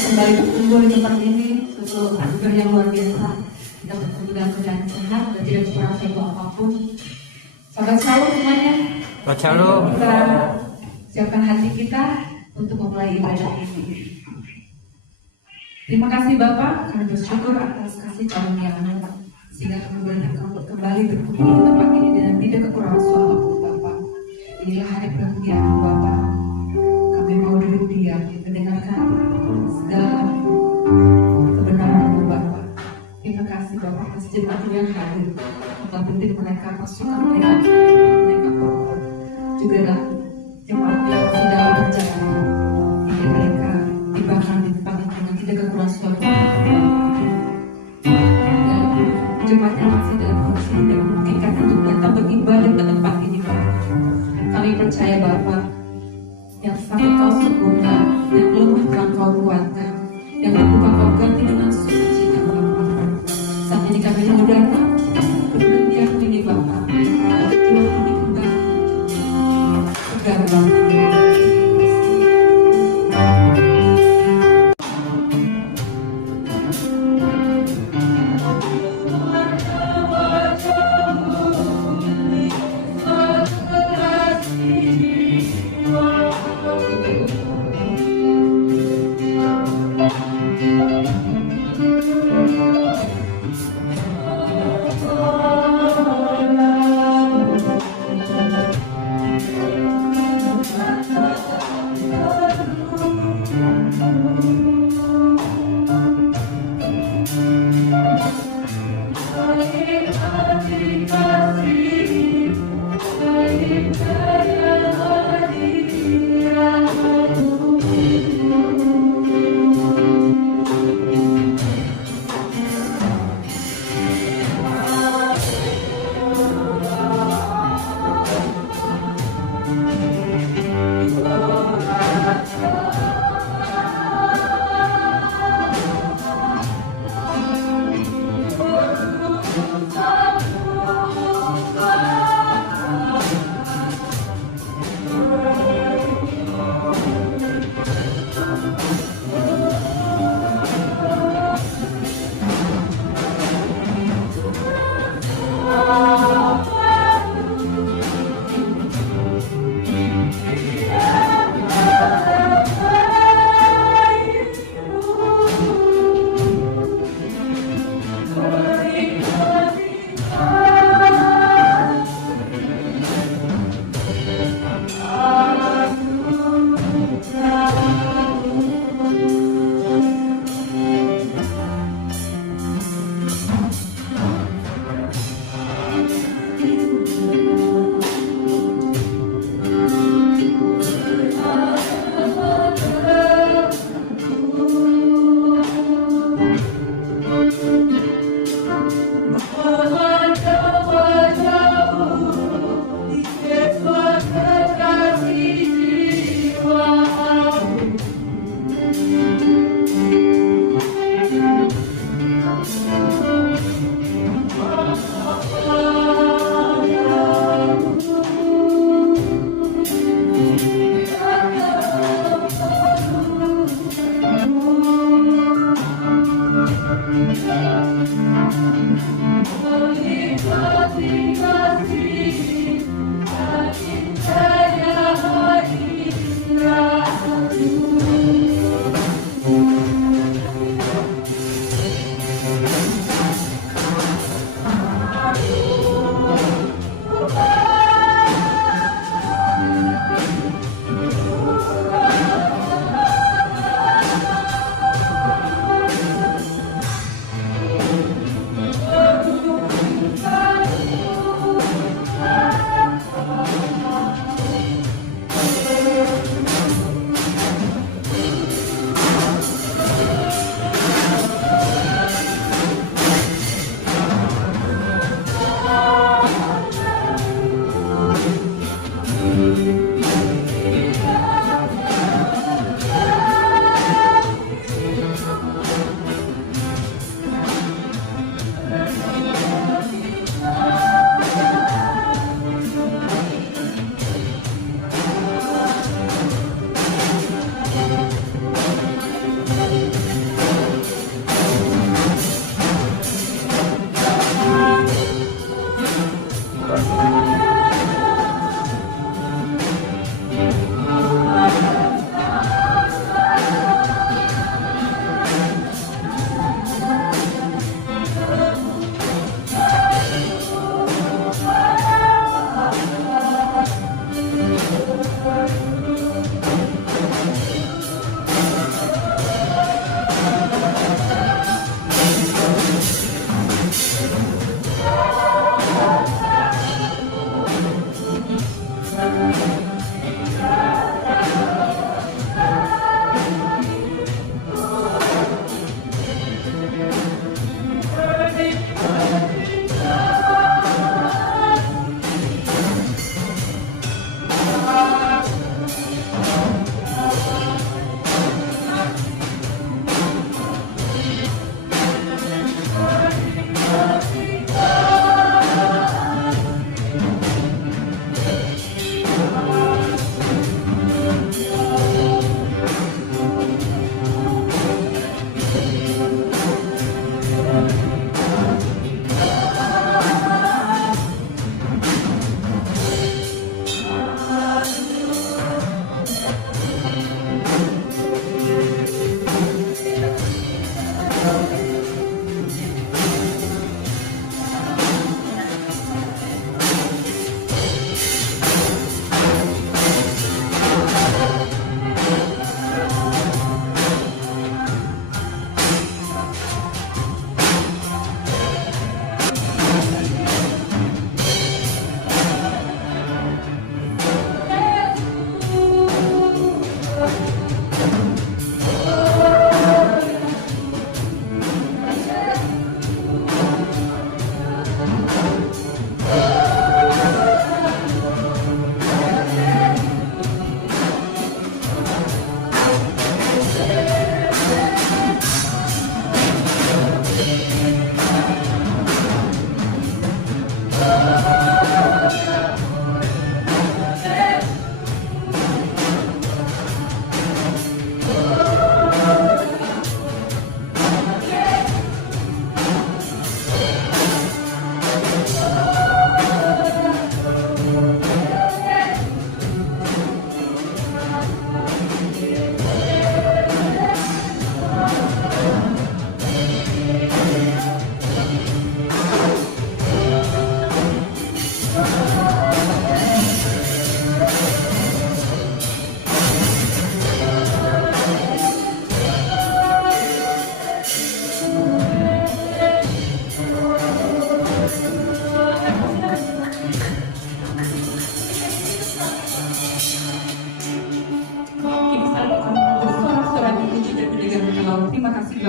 kembali berkumpul di tempat ini, suatu anugerah yang luar biasa. Kita bertemu dalam keadaan sehat dan tidak kurang suatu apapun. Selamat shalom semuanya. Selamat shalom. Kita siapkan hati kita untuk memulai ibadah ini. Terima kasih Bapak, kami bersyukur atas kasih karunia-Mu sehingga kami boleh kembali berkumpul di tempat ini dengan tidak kekurangan suatu apapun Bapak. Inilah hari perhentian-Mu Bapak. Kami mau duduk diam mendengarkan segala kebenaran-Mu Bapak. Terima kasih Bapak atas jemaat yang hadir, telah pimpin mereka, pasukan mereka Bapak. Juga dalam jemaat yang sedang berjalan, ini mereka dibakar di tempat ini dengan tidak kekurangan suatu apapun. Dan jemaat yang masih dalam kondisi tidak memungkinkan untuk datang beribadah ke tempat ini Bapak. Kami percaya Bapak, yang sakit Kau sembuhkan, yang lemah telah Kau kuatkan, yang terluka Kau ganti dengan sukacita Bapak. Saat ini kami mau datang berhentian ini Bapak, Tuhan kami kembali segar Bapak.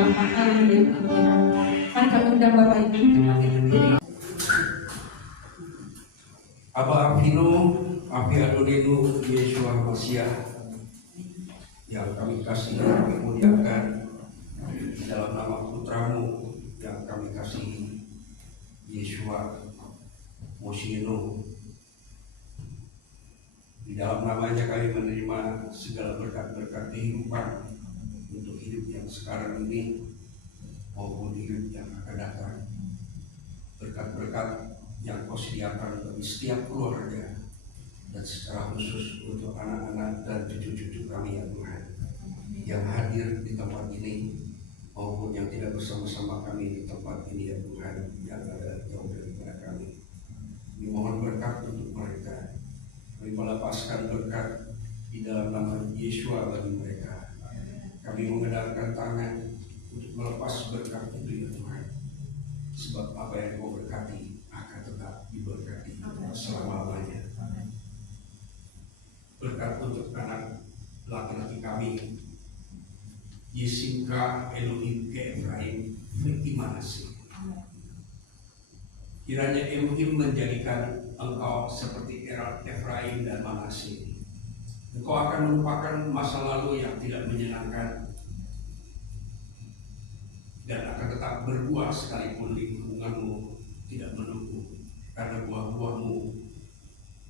Bapa. Amin. Mari kami undang Bapak Ibu untuk berdiri. Aba Apino, Api Adonenu, Yeshua Masiah, yang kami kasih dan kami muliakan, di dalam nama putramu yang kami kasih, Yeshua Mosieno. Di dalam namanya kami menerima segala berkat-berkat kehidupan untuk hidup yang sekarang ini maupun hidup yang akan datang. Berkat-berkat yang kau sediakan bagi setiap keluarga dan secara khusus untuk anak-anak dan cucu-cucu kami ya Tuhan, yang hadir di tempat ini maupun yang tidak bersama-sama kami di tempat ini ya Tuhan, yang ada jauh daripada kami. Kami mohon berkat untuk mereka. Kami melepaskan berkat di dalam nama Yeshua bagi mereka. Kami mengedalkan tangan untuk melepas berkat itu ya Tuhan, sebab apa yang kau berkati akan tetap diberkati selama-lamanya. Berkat untuk anak laki-laki kami, Yesinka Elohim ke Efraim Manase. Kiranya Elohim menjadikan engkau seperti Efraim dan Manase. Engkau akan melupakan masa lalu yang tidak menyenangkan dan akan tetap berbuah sekalipun lingkunganmu tidak menunggu, karena buah-buahmu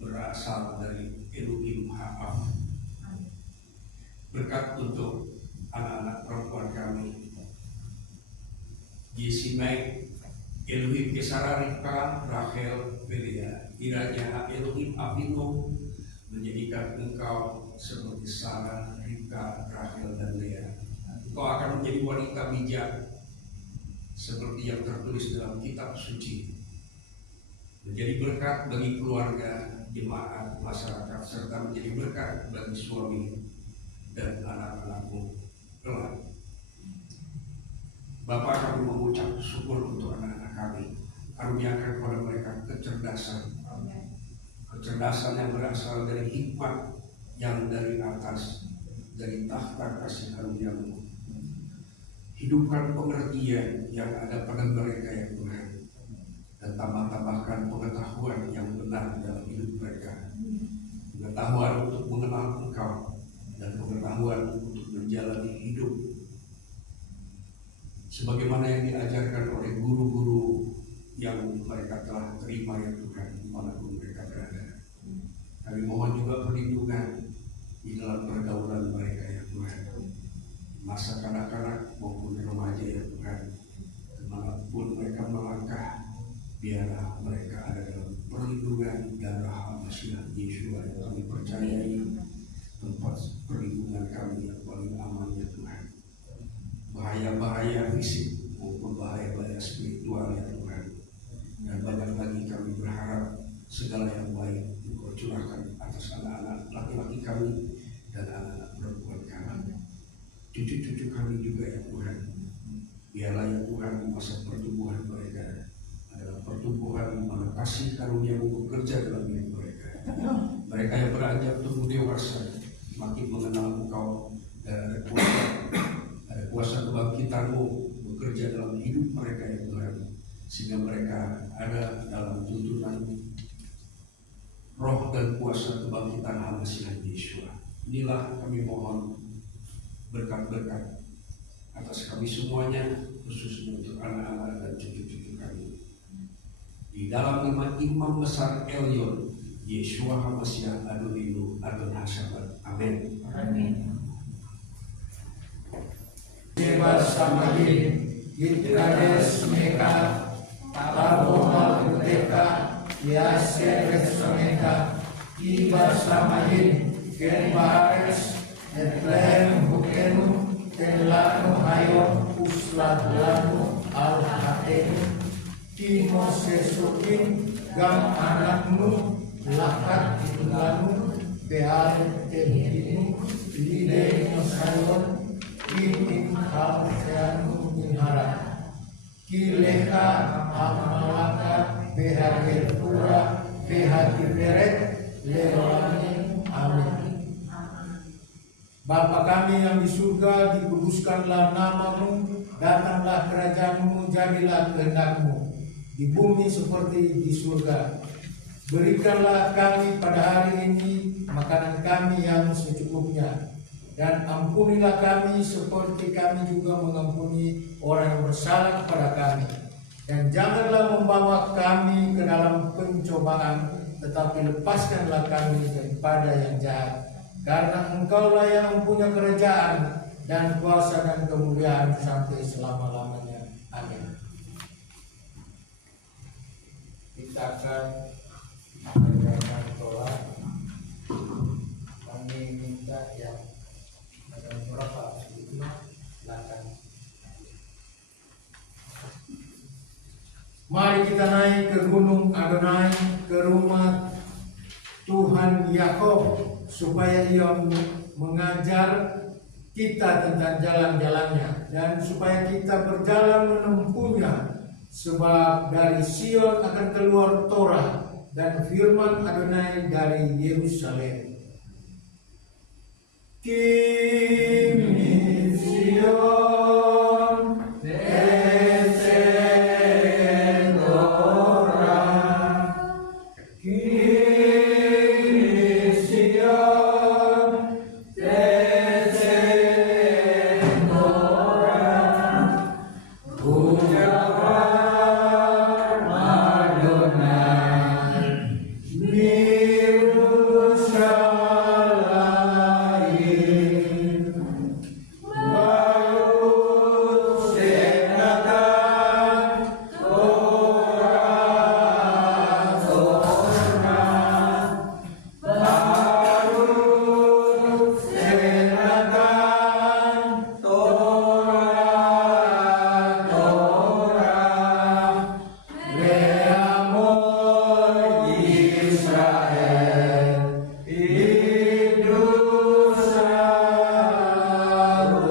berasal dari Elohim Ha'af. Berkat untuk anak-anak perempuan kami, Yesimai, Elohim Kesara Ribka, Rachel, Belea. Kiranya Elohim Apino menjadikan engkau seperti Sarah, Ribka, Rachel, dan Lea. Engkau akan menjadi wanita bijak seperti yang tertulis dalam kitab suci, menjadi berkat bagi keluarga, jemaat, masyarakat, serta menjadi berkat bagi suami dan anak-anakmu kelak. Bapa, kami mengucap syukur untuk anak-anak kami. Karuniakan kepada mereka kecerdasan yang berasal dari hikmat yang dari atas, dari tahta kasih karunia-Mu. Hidupkan pengertian yang ada pada mereka ya Tuhan, dan tambahkan pengetahuan yang benar dalam hidup mereka. Pengetahuan untuk mengenal Engkau dan pengetahuan untuk menjalani hidup sebagaimana yang diajarkan oleh guru-guru yang mereka telah terima ya Tuhan, dimanapun mereka berada. Kami mohon juga perlindungan di dalam pergaulan mereka ya Tuhan, masa kanak-kanak maupun remaja ya Tuhan. Kemanapun mereka melangkah, biarlah mereka ada dalam perlindungan darah Masiah Yeshua yang kami percayai, tempat perlindungan kami yang paling aman ya Tuhan. Bahaya-bahaya fisik maupun bahaya-bahaya spiritual ya Tuhan, dan banyak lagi kami berharap segala yang baik Engkau curahkan atas anak-anak laki-laki kami dan anak-anak perempuan kami, cucu-cucu kami juga ya Tuhan. Biarlah ya Tuhan masa pertumbuhan mereka adalah pertumbuhan di mana kasih karunia-Mu bekerja dalam hidup mereka. Mereka yang beranjak tumbuh dewasa makin mengenal Engkau, dan ada kuasa kebangkitan-Mu bekerja dalam hidup mereka ya Tuhan, sehingga mereka ada dalam tuntunan roh dan kuasa kebangkitan Masiah Yeshua. Inilah kami mohon berkat-berkat atas kami semuanya, khususnya untuk anak-anak dan cucu-cucu kami. Di dalam nama Imam Besar Elyon, Yeshua HaMashiach Adonenu Adon HaShabbat. Amin. Amin. Samahin, Yitkades Meka, Taraboma Kuteka, Yaseres Meka, Iba Samahin, Ken Bares, Etlehem Hukenu, Telanu Hayo, Usladlanu, Al-Hatenu, Timo Sesukin, Gam Anakmu, Lakat Ilanu, Behar Tebinu, Lide Nosayon, Kitin Halkeanu Minhara, Kileha Amalaka, Behagir Pura, Behagir Beret, Leolani, Amin. Bapa kami yang di surga, dikuduskanlah nama-Mu, datanglah kerajaan-Mu, jadilah kehendak-Mu di bumi seperti di surga. Berikanlah kami pada hari ini makanan kami yang secukupnya, dan ampunilah kami seperti kami juga mengampuni orang yang bersalah kepada kami. Dan janganlah membawa kami ke dalam pencobaan, tetapi lepaskanlah kami daripada yang jahat. Karena Engkaulah yang mempunyai kerajaan dan kuasa dan kemuliaan sampai selama-lamanya. Amin. Kita akan mendengarkan doa. Kami minta yang ada berapa silakan. Mari kita naik ke gunung Adonai, ke rumah Tuhan Yakub, supaya Ia mengajar kita tentang jalan-jalannya, dan supaya kita berjalan menempuhnya. Sebab dari Sion akan keluar Torah dan firman Adonai dari Yerusalem. Kimi Sion Esen Torah, Kimi Sion Esen Torah, ucapan Adonai Yerusalem. Baru senakan Torah, baru senakan Torah, Leamor Israel, hidup selalu.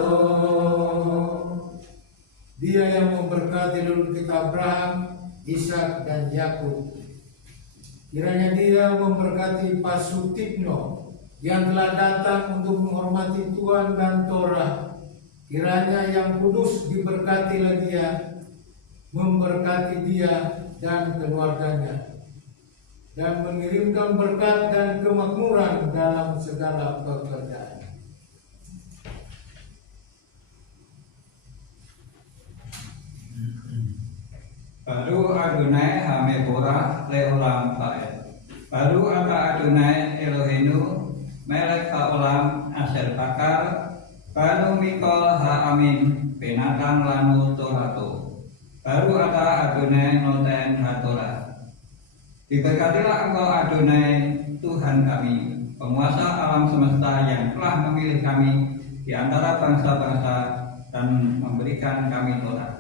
Dia yang memberkati leluhur kita Abraham, Ishak dan Yakub. Kiranya Dia memberkati Pak Sutikno yang telah datang untuk menghormati Tuhan dan Torah. Kiranya yang kudus diberkatilah Dia, memberkati dia dan keluarganya, dan mengirimkan berkat dan kemakmuran dalam segala pekerjaan. Baru Adonai Hamebora leolam paet. Baru ata Adonai Eloheinu melek haolam asher bakar. Baru Mikol ha-amin penatan lanu torato. Baru ata Adonai noten ha-torah. Diberkatilah Engkau Adonai Tuhan kami, penguasa alam semesta yang telah memilih kami di antara bangsa-bangsa dan memberikan kami Torah.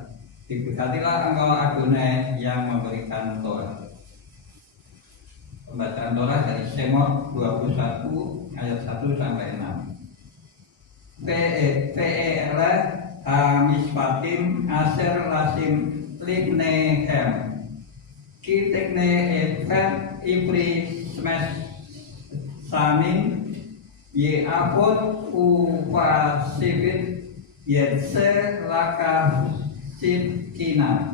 Diberkatilah Engkau Adonai yang memberikan Torah. Pembacaan Torah dari Semot 21 ayat 1 sampai 6. Pe'ele ha-mispatim aser lasim libnehem kitekne etfet ipri smes samin ye apot upasivit yetse laka Sitkina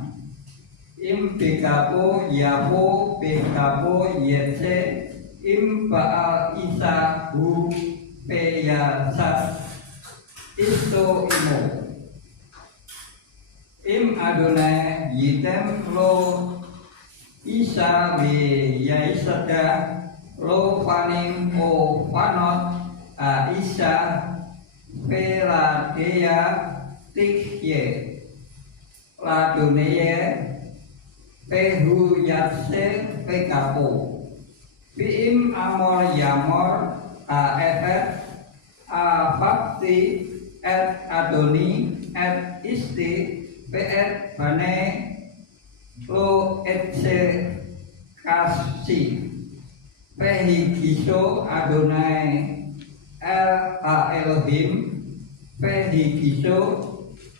im bekapo yapo bekapo yetse im baal isa hu peyasat isto imo im Adonai yitem lo isa le yaisada lo fanim o fanot a isa peladea tikye Ladoneye pehu yatse pekapo Piim amor yamor a efet a fakti et adoni et isti peet bane lo etse kasi pehi kiso Adonai el a Elohim pehi kiso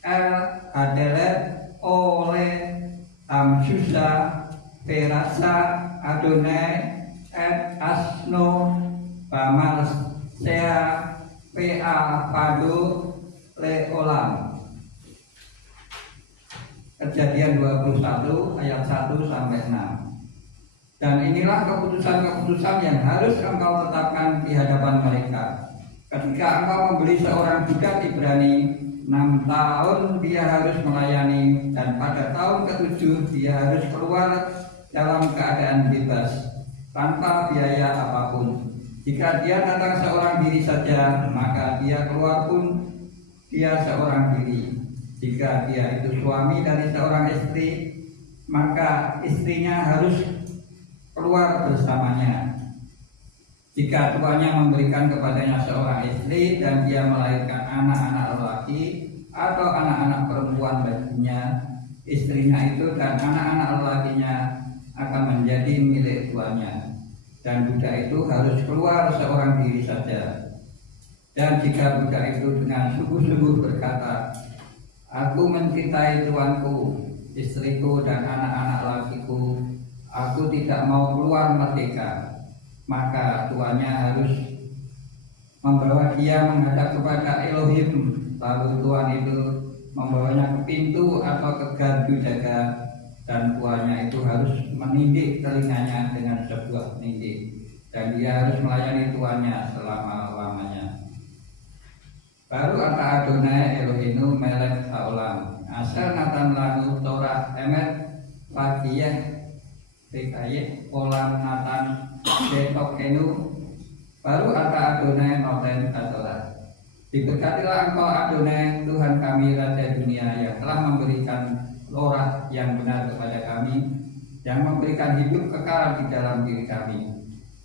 el adelet oleh Amsusa perasa Adonai et asno pamal sea pa padu le olam. Kejadian 21 ayat 1 sampai 6. Dan inilah keputusan-keputusan yang harus engkau tetapkan di hadapan mereka. Ketika engkau membeli seorang budak Ibrani, 6 tahun dia harus melayani, dan pada tahun ke-7 dia harus keluar dalam keadaan bebas, tanpa biaya apapun. Jika dia datang seorang diri saja, maka dia keluar pun dia seorang diri. Jika dia itu suami dari seorang istri, maka istrinya harus keluar bersamanya. Jika tuannya memberikan kepadanya seorang istri dan dia melahirkan anak-anak lelaki atau anak-anak perempuan baginya, istrinya itu dan anak-anak lelakinya akan menjadi milik tuannya, dan budak itu harus keluar seorang diri saja. Dan jika budak itu dengan sungguh-sungguh berkata, aku mencintai tuanku, istriku dan anak-anak lakiku, aku tidak mau keluar merdeka, maka tuannya harus membawa dia menghadap kepada Elohim. Lalu tuan itu membawanya ke pintu atau ke gardu jaga, dan tuannya itu harus menindik telinganya dengan sebuah nindik, dan dia harus melayani tuannya selama-lamanya. Baru ata Adonai Elohinu melek haolam asal natan lagu Torah emet pagiyeh PKY olam natan detok enu. Baru ata Adonai noten katolah. Diberkatilah engkau Adonai Tuhan kami Raja dunia, yang telah memberikan Torah yang benar kepada kami, yang memberikan hidup kekal di dalam diri kami.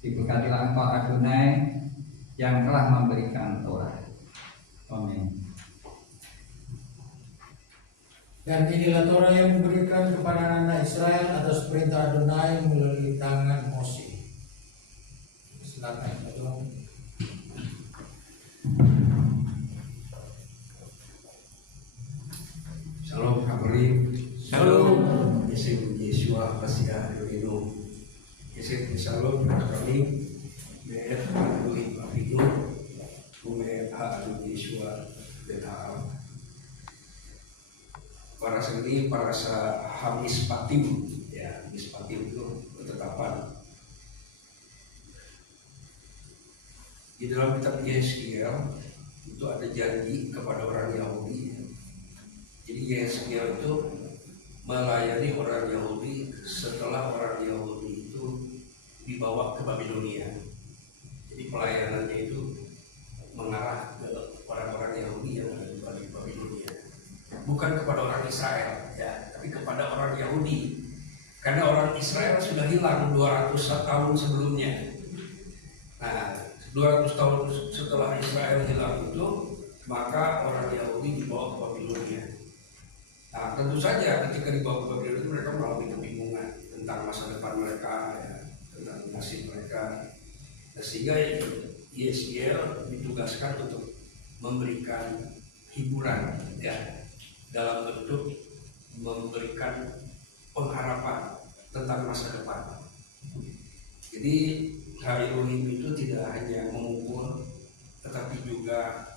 Diberkatilah engkau Adonai yang telah memberikan Torah. Amin. Dan inilah Torah yang diberikan kepada anak Israel atas perintah Adonai melalui tangan Mose. Silakan, tolong. Shalom kabarin. Shalom. Yesus Yesua Pasia Elohim. Yesus Shalom kami. Meet Elohim Abinu. Kume Adu Yesua Betal. Para seni, para Hamis Patim, ya Hamis Patim itu ketetapan. Di dalam kitab Yeskiel itu ada janji kepada orang Yahudi. Jadi Yeskiel itu melayani orang Yahudi setelah orang Yahudi itu dibawa ke Babilonia. Jadi pelayanannya itu mengarah ke orang-orang Yahudi yang ada di Babilonia, bukan kepada orang Israel, ya, tapi kepada orang Yahudi. Karena orang Israel sudah hilang 200 tahun sebelumnya. Nah, 200 tahun setelah Israel hilang itu, maka orang Yahudi dibawa ke Babilonia. Nah, tentu saja ketika dibawa ke Babilonia mereka mengalami kebingungan tentang masa depan mereka, ya, tentang nasib mereka. Nah, sehingga Yeskiel ditugaskan untuk memberikan hiburan, ya, dalam bentuk memberikan pengharapan tentang masa depan. Jadi hari Elohim itu tidak hanya mengukur, tetapi juga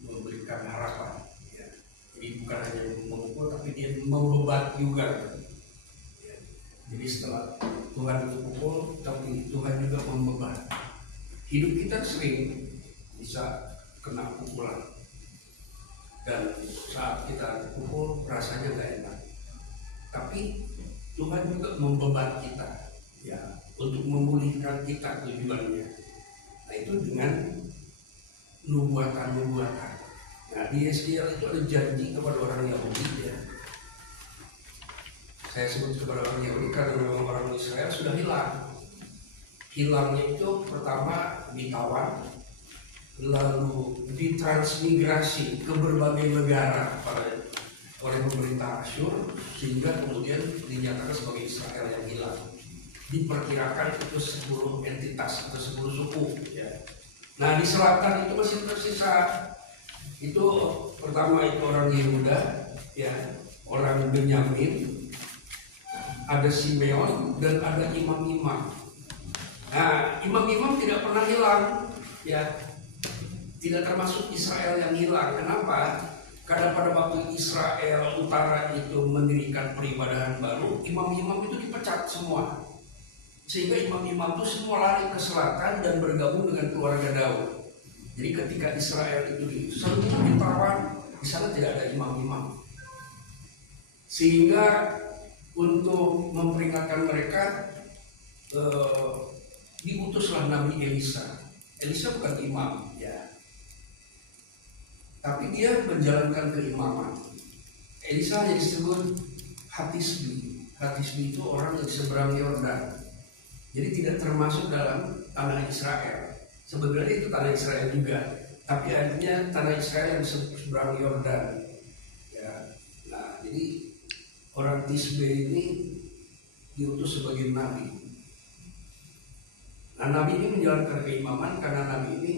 memberikan harapan, ya. Jadi bukan hanya mengukur, tapi dia membebat juga. Jadi setelah Tuhan itu pukul, tapi Tuhan juga membeban. Hidup kita sering bisa kena pukulan, dan saat kita pukul rasanya nggak enak. Tapi Tuhan juga membeban kita, ya, untuk memulihkan kita tujuannya. Nah, itu dengan nubuatan-nubuatan. Nah, di Yeskiel itu ada janji kepada orang Yahudi, ya. Saya sebut kepada orang Yahudi karena memang orang Israel sudah hilang. Hilangnya itu pertama ditawan, lalu ditransmigrasi ke berbagai negara oleh pemerintah Asyur, sehingga kemudian dinyatakan sebagai Israel yang hilang. Diperkirakan itu 10 entitas atau 10 suku, ya. Nah, di selatan itu masih tersisa. Itu pertama itu orang Yehuda, ya, orang Benyamin, ada Simeon, dan ada imam-imam. Nah, imam-imam tidak pernah hilang, ya, tidak termasuk Israel yang hilang. Kenapa? Karena pada waktu Israel Utara itu mendirikan peribadahan baru, imam-imam itu dipecat semua. Sehingga imam-imam itu semua lari ke selatan dan bergabung dengan keluarga Daud. Jadi ketika Israel itu semua ditawan, di sana tidak ada imam-imam. Sehingga untuk memperingatkan mereka, diutuslah Nabi Elisa. Elisa bukan imam, ya. Tapi dia menjalankan keimaman. Elisa hanya disebut Hatisbi. Hatisbi itu orang yang di seberang Yordan. Jadi tidak termasuk dalam tanah Israel. Sebenarnya itu tanah Israel juga, tapi artinya tanah Israel yang seberang Yordan. Ya. Nah, jadi orang Tisbe ini diutus sebagai nabi. Nah, nabi ini menjalankan keimaman karena nabi ini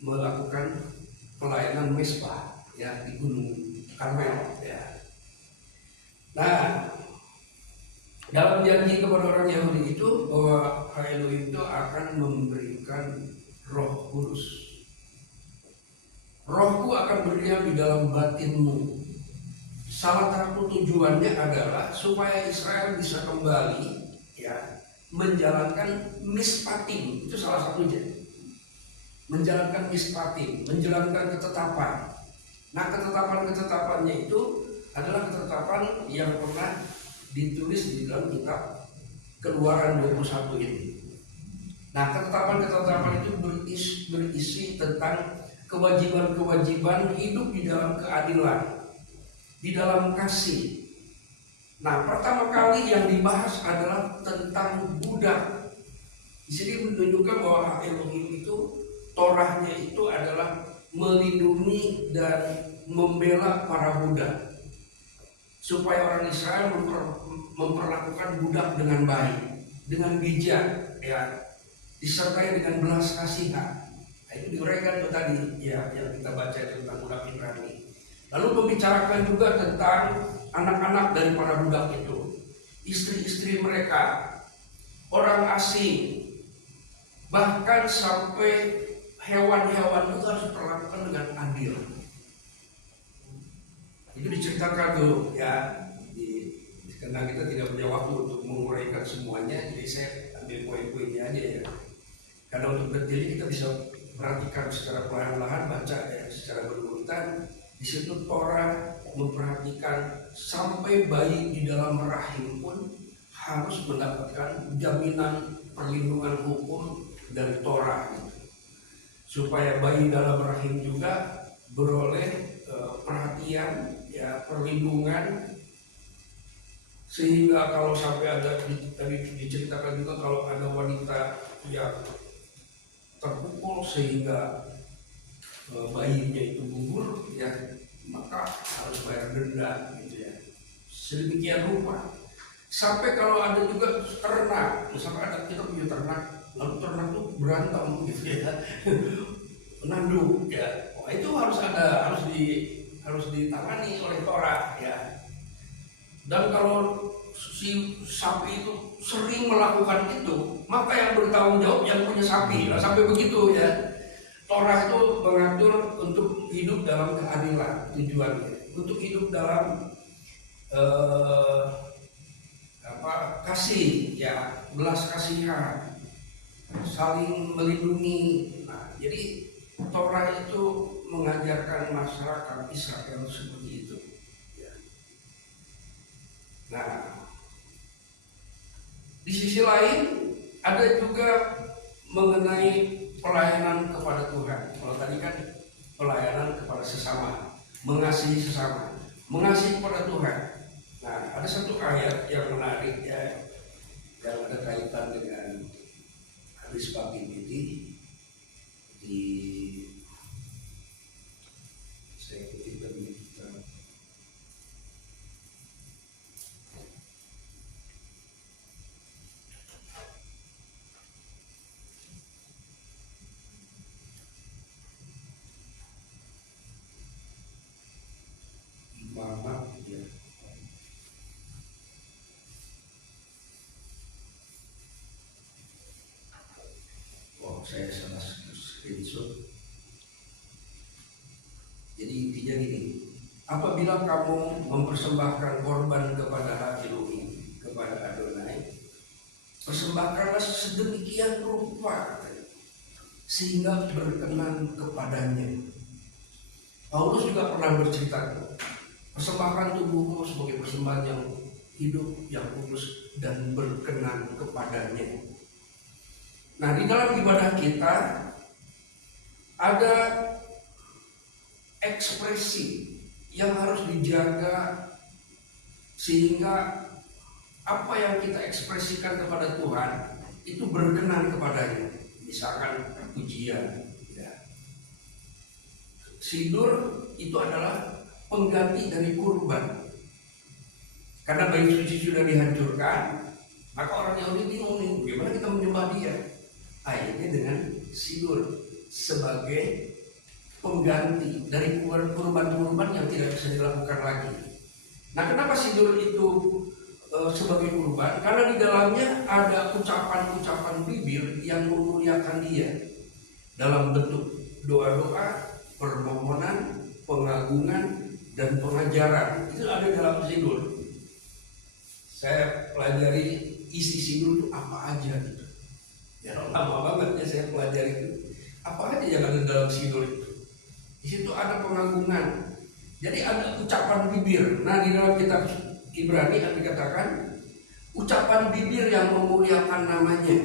melakukan pelayanan mesbah, ya, di Gunung Karmel, ya. Nah, dalam janji kepada orang Yahudi itu bahwa Elohim itu akan memberikan Roh Kudus. Rohku akan berdiam di dalam batinmu. Salah satu tujuannya adalah supaya Israel bisa kembali, ya, menjalankan mispatim. Itu salah satunya. Menjalankan mispatim, menjalankan ketetapan. Nah, ketetapan-ketetapannya itu adalah ketetapan yang pernah ditulis di dalam kitab Keluaran 21 ini. Nah, ketetapan-ketetapan itu berisi tentang kewajiban-kewajiban hidup di dalam keadilan, di dalam kasih. Nah, pertama kali yang dibahas adalah tentang budak. Di sini menunjukkan bahwa Elohim itu, Torahnya itu adalah melindungi dan membela para budak, supaya orang Israel memperlakukan budak dengan baik, dengan bijak, ya, disertai dengan belas kasihan. Nah, itu diuraikan itu tadi, ya, yang kita baca tentang budak Ibrani. Lalu membicarakan juga tentang anak-anak dari para budak itu, istri-istri mereka, orang asing, bahkan sampai hewan-hewan itu harus diperlakukan dengan adil. Itu diceritakan dulu, ya. Karena kita tidak punya waktu untuk menguraikan semuanya, jadi saya ambil poin-poinnya aja, ya. Karena untuk detailnya kita bisa perhatikan secara perlahan-lahan, baca, ya, secara berurutan. Di situ Torah memperhatikan sampai bayi di dalam rahim pun harus mendapatkan jaminan perlindungan hukum dari Torah, supaya bayi dalam rahim juga beroleh perhatian, ya, perlindungan, sehingga kalau sampai ada, tadi diceritakan juga kalau ada wanita yang terpukul sehingga bayinya itu gugur, ya, maka harus bayar denda, gitu, ya. Sedemikian rupa. Sampai kalau ada juga ternak, misalkan ada, kita punya ternak, lalu ternak itu berantem, gitu, ya. Menanduk, ya. Wah, itu harus ditangani oleh Torah, ya. Dan kalau si sapi itu sering melakukan itu, maka yang bertanggung jawab yang punya sapi. Nah, sampai begitu, ya. Torah itu mengatur untuk hidup dalam keadilan, tujuannya untuk hidup dalam kasih, ya, belas kasihan, saling melindungi. Nah, jadi Torah itu mengajarkan masyarakat Israel seperti itu, ya. Nah, di sisi lain ada juga mengenai pelayanan kepada Tuhan. Kalau tadi kan pelayanan kepada sesama, mengasihi sesama, mengasihi kepada Tuhan. Nah, ada satu ayat yang menarik, ya, yang ada kaitan dengan hadis bab ini di saya kutip dari kitab Imamat, ya. Oh, saya salah screenshot. Jadi Intinya gini, apabila kamu mempersembahkan korban kepada Elohim, kepada Adonai, persembahkanlah sedemikian rupa sehingga berkenan kepadanya. Paulus juga pernah bercerita, persembahkan tubuhmu sebagai persembahan yang hidup, yang kudus dan berkenan kepadanya. Nah, di dalam ibadah kita ada ekspresi yang harus dijaga sehingga apa yang kita ekspresikan kepada Tuhan itu berkenan kepadanya. Misalkan pujian, ya. Sidur itu adalah pengganti dari kurban. Karena bait suci sudah dihancurkan, maka orang Yahudi bingung nih, bagaimana kita menyembah dia? Akhirnya dengan sidur sebagai pengganti dari kurban-kurban yang tidak bisa dilakukan lagi. Nah, kenapa sidur itu sebagai kurban? Karena di dalamnya ada ucapan-ucapan bibir yang memuliakan dia dalam bentuk doa-doa, permohonan, pengagungan, dan pengajaran. Itu ada dalam sidur. Saya pelajari isi sidur itu apa aja gitu. Ya lama banget ya saya pelajari itu. Apa aja yang ada dalam sidur itu. Di situ ada pengagungan. Jadi ada ucapan bibir. Nah, di dalam kitab Ibrani yang dikatakan ucapan bibir yang memuliakan namanya.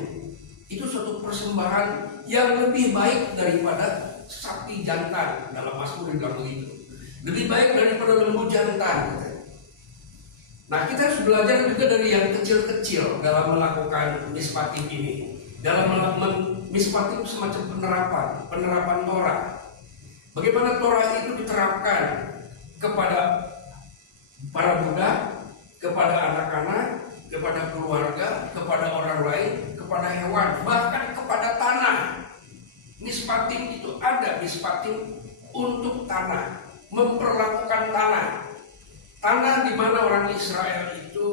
Itu suatu persembahan yang lebih baik daripada sapi jantan. Dalam Mazmur bilang begitu. Lebih baik daripada lembu jantan. Nah, kita harus belajar juga dari yang kecil-kecil dalam melakukan mispatim ini. Dalam mispatim itu semacam penerapan Torah. Bagaimana Torah itu diterapkan kepada para budak, kepada anak-anak, kepada keluarga, kepada orang lain, kepada hewan, bahkan kepada tanah. Mispatim itu ada mispatim untuk tanah, memperlakukan tanah. Tanah di mana orang Israel itu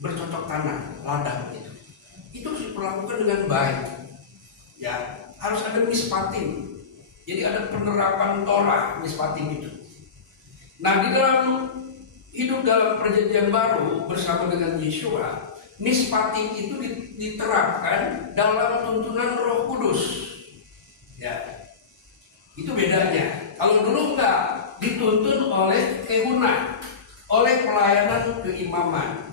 bercocok tanah, ladang itu. Itu harus diperlakukan dengan baik. Ya, harus ada mispatim. Jadi ada penerapan Torah mispatim itu. Nah, di dalam hidup dalam perjanjian baru bersama dengan Yeshua, mispatim itu diterapkan dalam tuntunan Roh Kudus. Ya, itu bedanya. Kalau dulu enggak, dituntun oleh kehuna, oleh pelayanan keimaman.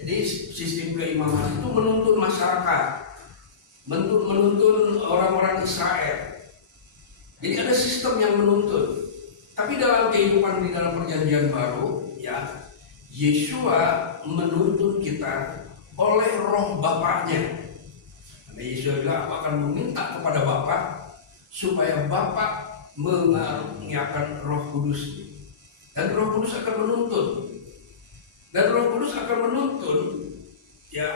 Jadi sistem keimaman itu menuntun masyarakat, menuntun orang-orang Israel. Jadi ada sistem yang menuntun. Tapi dalam kehidupan di dalam perjanjian baru, ya, Yeshua menuntun kita oleh Roh Bapaknya. Karena Yeshua bilang, aku akan meminta kepada Bapa supaya Bapa mengaruniakan Roh Kudus. Dan Roh Kudus akan menuntun. Dan Roh Kudus akan menuntun, ya,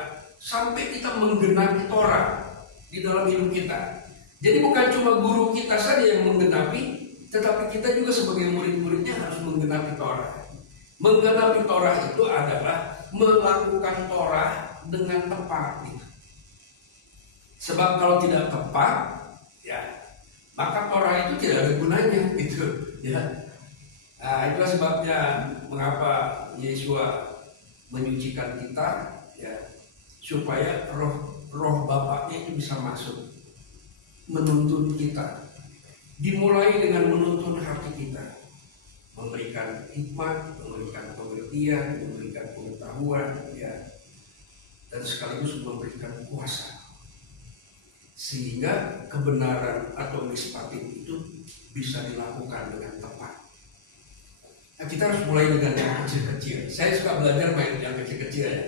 sampai kita menggenapi Torah di dalam hidup kita. Jadi bukan cuma guru kita saja yang menggenapi, tetapi kita juga sebagai murid-muridnya harus menggenapi Torah. Menggenapi Torah itu adalah melakukan Torah dengan tepat. Gitu. Sebab kalau tidak tepat, ya, maka Torah itu tidak ada gunanya, gitu. Ya. Nah, itulah sebabnya mengapa Yeshua menyucikan kita, ya, supaya roh Bapaknya itu bisa masuk, menuntun kita. Dimulai dengan menuntun hati kita, memberikan hikmat, memberikan pengertian, memberikan pengetahuan, ya, dan sekaligus memberikan kuasa, sehingga kebenaran atau mispatim itu bisa dilakukan dengan tepat. Nah, kita harus mulai dengan yang kecil-kecil. Saya suka belajar main yang kecil-kecil, ya.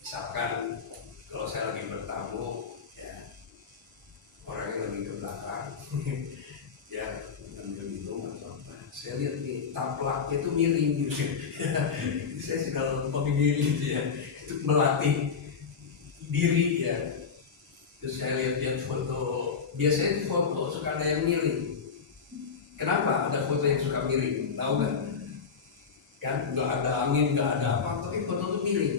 Misalkan kalau saya lagi bertamu, ya, orangnya lagi ke belakang, ya, ambil minum atau apa. Saya lihat nih, taplaknya itu miring gitu. Saya suka pakai miring gitu, ya, itu melatih diri, ya. Terus saya lihat foto, biasanya di foto suka ada yang miring. Kenapa ada foto yang suka miring? Tahu nggak? Kan nggak ada angin, nggak ada apa, tapi foto itu miring.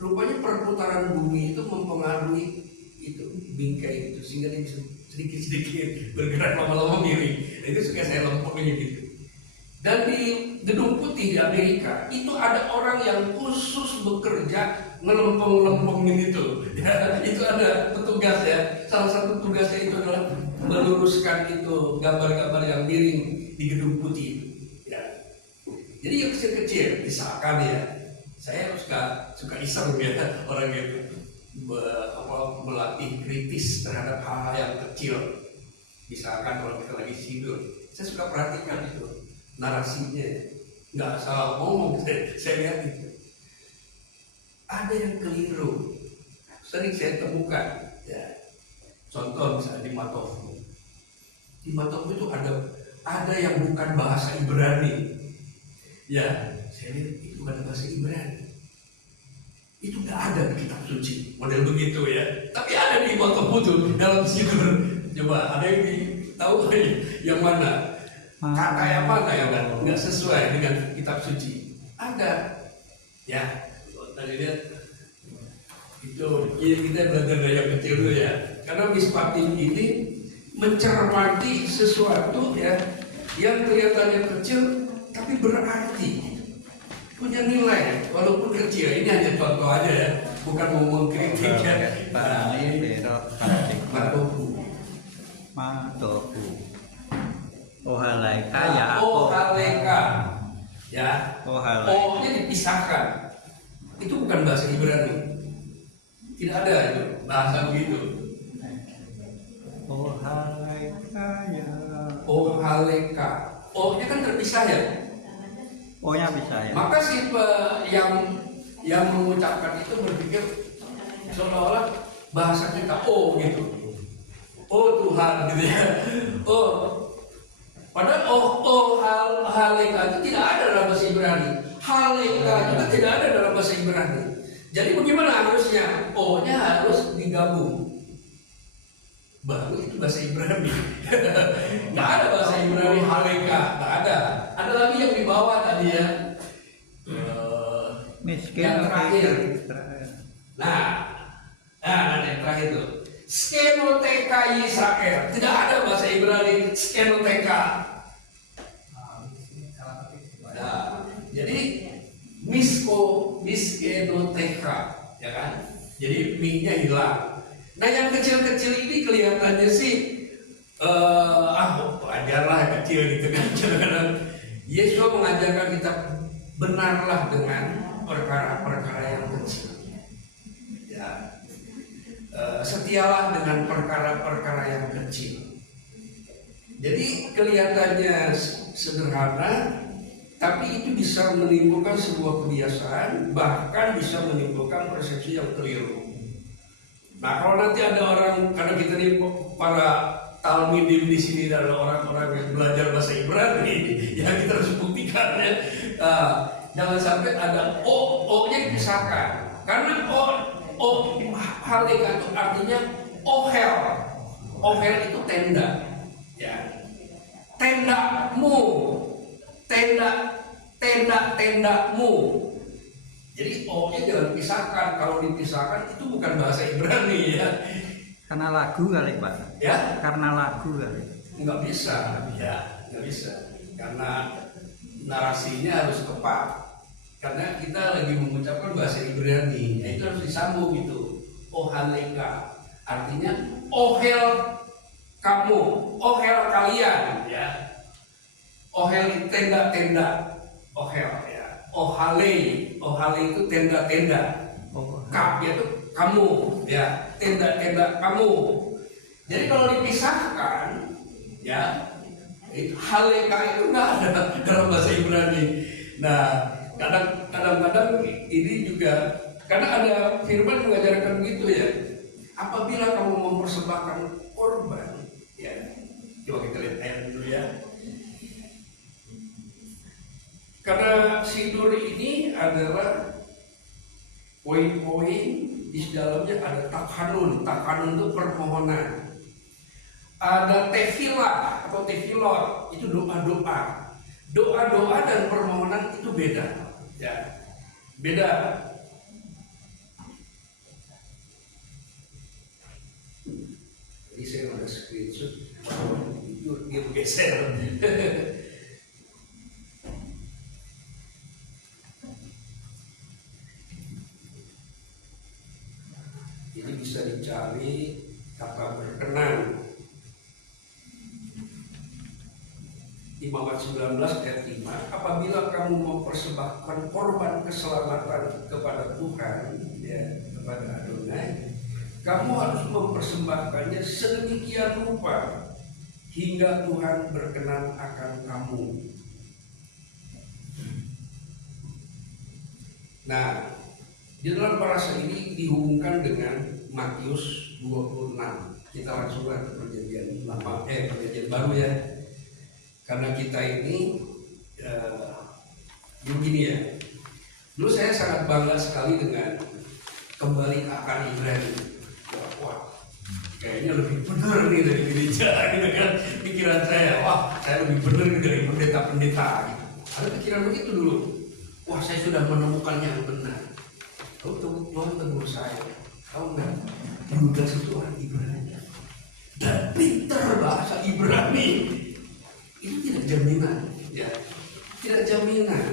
Rupanya perputaran bumi itu mempengaruhi itu bingkai itu sehingga dia bisa sedikit-sedikit bergerak lama-lama miring. Nah, itu suka saya lompokin gitu. Dan di Gedung Putih di Amerika itu ada orang yang khusus bekerja ngelempeng-lempengin itu. Ya, itu ada petugas ya. Salah satu tugasnya itu adalah meluruskan itu gambar-gambar yang miring di Gedung Putih. Ya. Jadi yang kecil-kecil, misalkan ya, saya suka iseng ya orang itu melatih kritis terhadap hal-hal yang kecil. Misalkan kalau kita lagi tidur, saya suka perhatikan itu narasinya, nggak salah ngomong. Saya lihat itu ada yang keliru, sering saya temukan. Ya. Contoh misalnya di Matofu. Di Matofu itu ada yang bukan bahasa Ibrani. Ya, saya lihat itu bukan bahasa Ibrani. Itu nggak ada di kitab suci model begitu ya. Tapi ada di Matofu itu dalam sidur. Coba ada yang tahu yang mana? Kata yang mana yang nggak sesuai dengan kitab suci? Ada. Ya, tadi lihat itu ya, kita belajar dari yang kecil dulu ya. Karena mispatim ini mencermati sesuatu ya yang kelihatannya kecil tapi berarti, punya nilai walaupun kecil. Ini hanya contoh aja ya, bukan mau mengkritik ya. Matoku. Ohaleka ya. Ohaleka. Ya. Ohaleka. O-nya dipisahkan. Itu bukan bahasa Ibrani. Tidak ada itu bahasa begitu. Ohaleka ya. Ohaleka. O-nya kan terpisah ya. O-nya bisa ya. Maka si yang mengucapkan itu berpikir seolah-olah bahasa kita O gitu. Oh Tuhan gitu ya. Oh, padahal haleka itu tidak ada dalam bahasa Ibrani. Haleka juga tidak ada dalam bahasa Ibrani. Jadi bagaimana harusnya? O-nya harus digabung. Baru itu bahasa Ibrani. Nggak ada bahasa Ibrani haleka, nggak ada. Ada lagi yang di bawah tadi ya. Miskin. Yang terakhir. Nah, yang terakhir itu. Skenoteka Israel. Tidak ada bahasa Ibrani skenoteka. Nah, jadi miskenoteka, ya kan? Jadi mi-nya hilang. Nah, yang kecil-kecil ini kelihatannya sih wajarlah kecil gitu kan. Yesus mengajarkan kita benarlah dengan perkara-perkara yang kecil. Ya. Setialah dengan perkara-perkara yang kecil. Jadi kelihatannya sederhana, tapi itu bisa menimbulkan sebuah kebiasaan, bahkan bisa menimbulkan persepsi yang keliru. Nah, kalau nanti ada orang, karena kita ini para talmidim di sini adalah orang-orang yang belajar bahasa Ibrani, yang kita harus buktikan ya. Jangan sampai ada O-nya dipisahkan, karena haleka itu artinya ohel. Ohel itu tenda, ya. Tendamu, tendamu. Jadi O-nya jangan dipisahkan. Kalau dipisahkan itu bukan bahasa Ibrani ya. Karena lagu kali Pak. Ya? Karena lagu kali. Nggak bisa, ya, nggak bisa. Karena narasinya harus tepat. Karena kita lagi mengucapkan bahasa Ibrani, itu harus disambung gitu. Ohaleka, artinya ohel kamu, ohel kalian, ya. Ohel tenda-tenda, ohel ya. Ohale itu tenda-tenda. Kap itu kamu, ya. Tenda-tenda kamu. Jadi kalau dipisahkan, ya, haleka itu nggak ada dalam bahasa Ibrani. Nah, kadang-kadang ini juga karena ada firman mengajarkan begitu ya. Apabila kamu mempersembahkan korban, ya. Coba kita lihat ayat dulu ya. Karena sidur ini adalah poin-poin di dalamnya ada takhanun. Takhanun itu permohonan. Ada tefilah atau tefilot, itu doa-doa. Doa-doa dan permohonan itu beda, ya, beda. Jadi saya ada screenshot, itu dia geser. Jadi bisa dicari kata berkenan. Imamat 19 ayat 5, apabila kamu mempersembahkan korban keselamatan kepada Tuhan, ya, kepada Adonai, kamu harus mempersembahkannya sedemikian rupa hingga Tuhan berkenan akan kamu. Nah, di dalam parasa ini dihubungkan dengan Matius 26. Kita langsung ke perjanjian lama, perjanjian baru ya. Karena kita ini begini ya. Dulu saya sangat bangga sekali dengan kembali ke akar Ibrani. Wah, kayaknya lebih benar nih dari gereja, gitu kan. Pikiran saya, wah, saya lebih benar dari pendeta-pendeta. Gitu. Ada pikiran begitu dulu. Wah, saya sudah menemukan yang benar. Lalu Tuhan tegur saya, tahu nggak? Yudas itu orang Ibrani dan pintar bahasa Ibrani. Itu tidak jaminan, ya, tidak jaminan.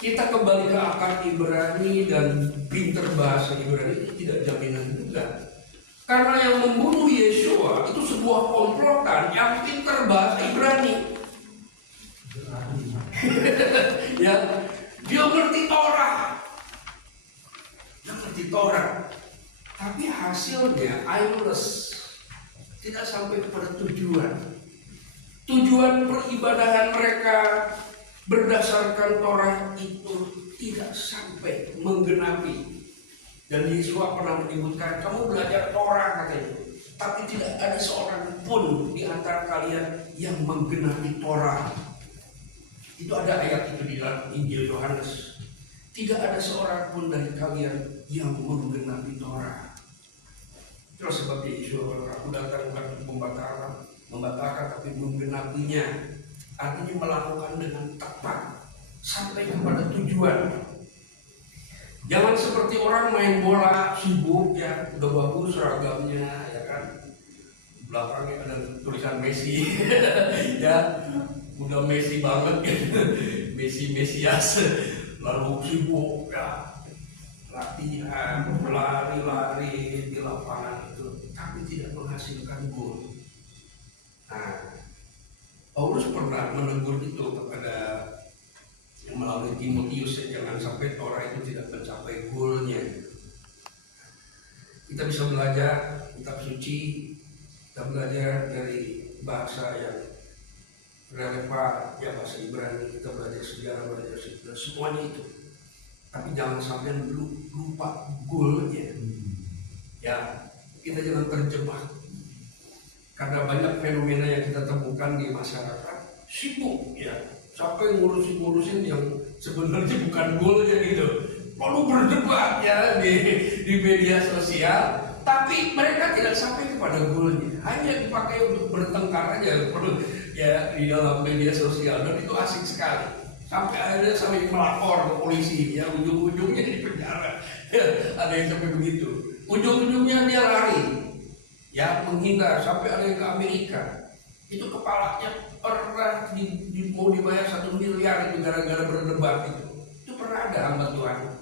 Kita kembali ke akar Ibrani dan pintar bahasa Ibrani itu tidak jaminan juga. Karena yang membunuh Yeshua itu sebuah komplotan yang pintar bahasa Ibrani. Ya, dia ngerti Torah, tapi hasilnya aimless, tidak sampai kepada tujuan. Tujuan peribadahan mereka berdasarkan Torah itu tidak sampai menggenapi. Dan Yesus pernah menyebutkan, kamu belajar Torah katanya, tapi tidak ada seorang pun di antara kalian yang menggenapi Torah. Itu ada ayat itu di dalam Injil Yohanes. Tidak ada seorang pun dari kalian yang menggenapi Torah. Itulah sebabnya Yesus berkata, aku datang bukan untuk membatalkan tapi menggenapinya. Artinya melakukan dengan tepat sampai kepada tujuan. Jangan seperti orang main bola sibuk ya, udah bagus seragamnya ya kan, belakangnya ada tulisan Messi. Ya udah Messi banget gitu. Mesias, lalu sibuk ya, latihan, berlari-lari di lapangan itu, tapi tidak menghasilkan gol. Nah, Paulus pernah menegur itu kepada yang melalui Timotius, jangan sampai Torah itu tidak mencapai goalnya. Kita bisa belajar kitab suci, kita belajar dari bahasa yang relevan, ya bahasa Ibrani, kita belajar sejarah, semuanya itu. Tapi jangan sampai lupa goalnya. Ya, kita jangan terjebak. Karena banyak fenomena yang kita temukan di masyarakat, sibuk ya, sampai ngurusin yang sebenarnya bukan goalnya gitu. Lalu berdebat ya di media sosial, tapi mereka tidak sampai kepada goalnya, hanya dipakai untuk bertengkar aja ya di dalam media sosial, dan itu asik sekali. Sampai akhirnya sampai melapor ke polisi, ya ujung-ujungnya di penjara. Ya, ada yang sampai begitu. Ujung-ujungnya dia lari. Ya menghindar sampai ada yang ke Amerika, itu kepalanya pernah mau dibayar 1 miliar itu gara-gara berdebat itu pernah ada hamba Tuhan.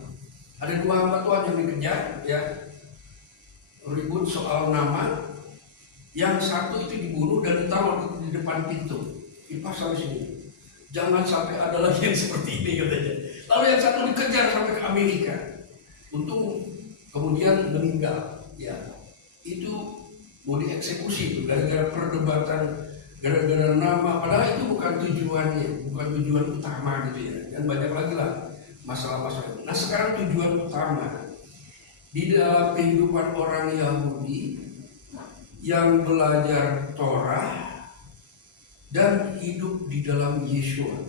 Ada 2 hamba Tuhan yang dikejar ya, ribut soal nama. Yang satu itu dibunuh dan ditaruh di depan pintu, dipasang sini, jangan sampai ada lagi yang seperti ini katanya. Lalu yang satu dikejar sampai ke Amerika, untung kemudian meninggal ya. Itu mau dieksekusi itu gara-gara perdebatan, gara-gara nama, padahal itu bukan tujuannya, bukan tujuan utama gitu ya. Dan banyak lagi lah masalah-masalah. Nah sekarang tujuan utama di dalam kehidupan orang Yahudi yang belajar Torah dan hidup di dalam Yeshua,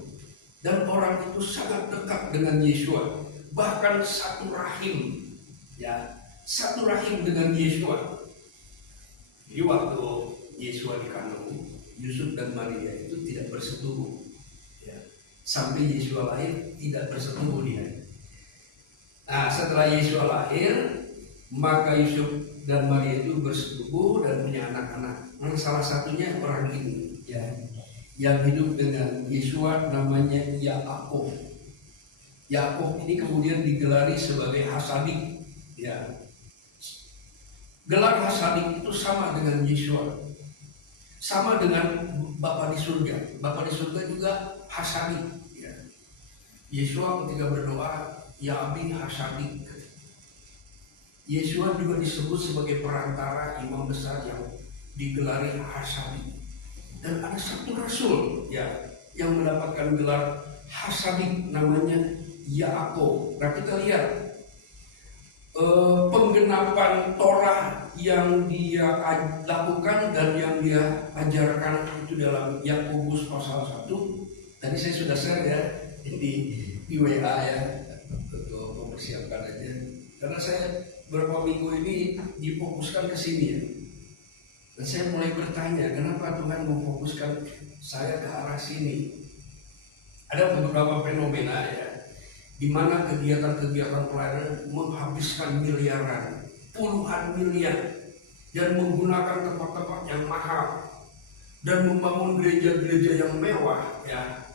dan orang itu sangat dekat dengan Yeshua, bahkan satu rahim ya, satu rahim dengan Yeshua. Jadi waktu Yeshua dikandung, Yusuf dan Maria itu tidak bersetubuh ya. Sampai Yeshua lahir tidak bersetubuh dia. Nah setelah Yeshua lahir, maka Yusuf dan Maria itu bersetubuh dan punya anak-anak. Nah, salah satunya orang ini ya, yang hidup dengan Yesua namanya Yakub. Yakub ini kemudian digelari sebagai Hasadik ya. Gelar Hasadik itu sama dengan Yesua, sama dengan Bapa di surga. Bapa di surga juga Hasadik ya. Yesua ketika berdoa, ya Abi Hasadik. Yesua juga disebut sebagai perantara imam besar yang digelari Hasadik. Dan ada satu rasul ya yang mendapatkan gelar Hasadik, namanya Yakub. Nah, kita lihat penggenapan Torah yang dia lakukan dan yang dia ajarkan itu dalam Yakobus pasal 1. Tadi saya sudah share ya di WA ya, untuk mempersiapkan aja. Karena saya beberapa minggu ini difokuskan ke sini ya. Dan saya mulai bertanya, kenapa Tuhan memfokuskan saya ke arah sini? Ada beberapa fenomena ya, di mana kegiatan-kegiatan pelayanan menghabiskan miliaran, puluhan miliar, dan menggunakan tempat-tempat yang mahal, dan membangun gereja-gereja yang mewah ya,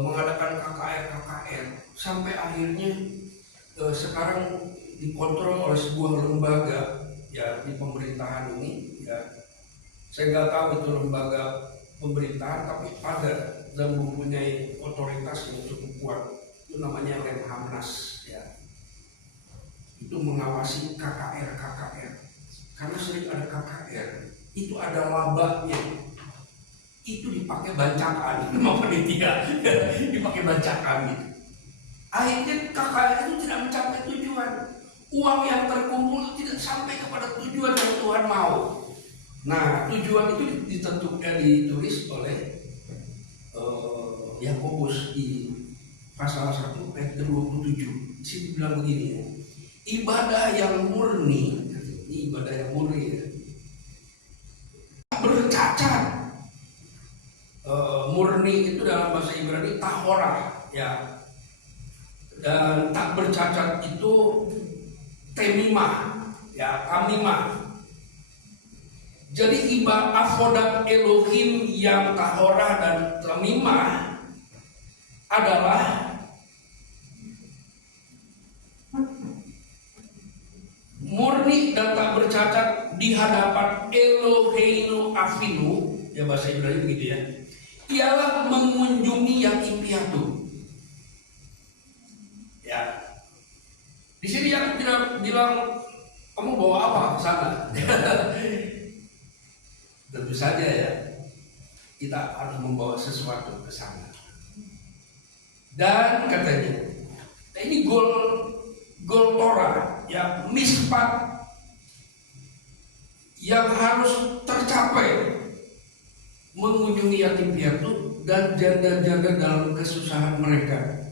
mengadakan KKR, sampai akhirnya sekarang dikontrol oleh sebuah lembaga ya di pemerintahan ini ya. Saya nggak tahu itu lembaga pemerintahan, tapi ada dan mempunyai otoritas yang cukup kuat. Itu namanya Lemhanas ya. Itu mengawasi KKR. Karena sering ada KKR, itu ada labanya. Itu dipakai bancakan sama panitia, dipakai bancakan gitu. Akhirnya KKR itu tidak mencapai tujuan. Uang yang terkumpul tidak sampai kepada tujuan yang Tuhan mau. Nah, tujuan itu ditulis oleh Yakobus di pasal 1 ayat 27. Di sini bilang begini ya. Ibadah yang murni, ini ibadah yang murni ya, bercacat. Murni itu dalam bahasa Ibrani tahorah ya. Dan tak bercacat itu temimah ya, tamimah. Jadi ibadah avodat Elohim yang tahorah dan tamimah adalah murni dan tak bercacat di hadapan Eloheinu Afinu ya, bahasa Ibrani begitu ya. Ialah mengunjungi yang impiatu ya. Di sini yang tidak bilang kamu bawa apa ke sana. Tentu saja ya, kita harus membawa sesuatu ke sana. Dan katanya, nah ini goal Torah ya, mispat yang harus tercapai, mengunjungi yatim piatu dan janda-janda dalam kesusahan mereka.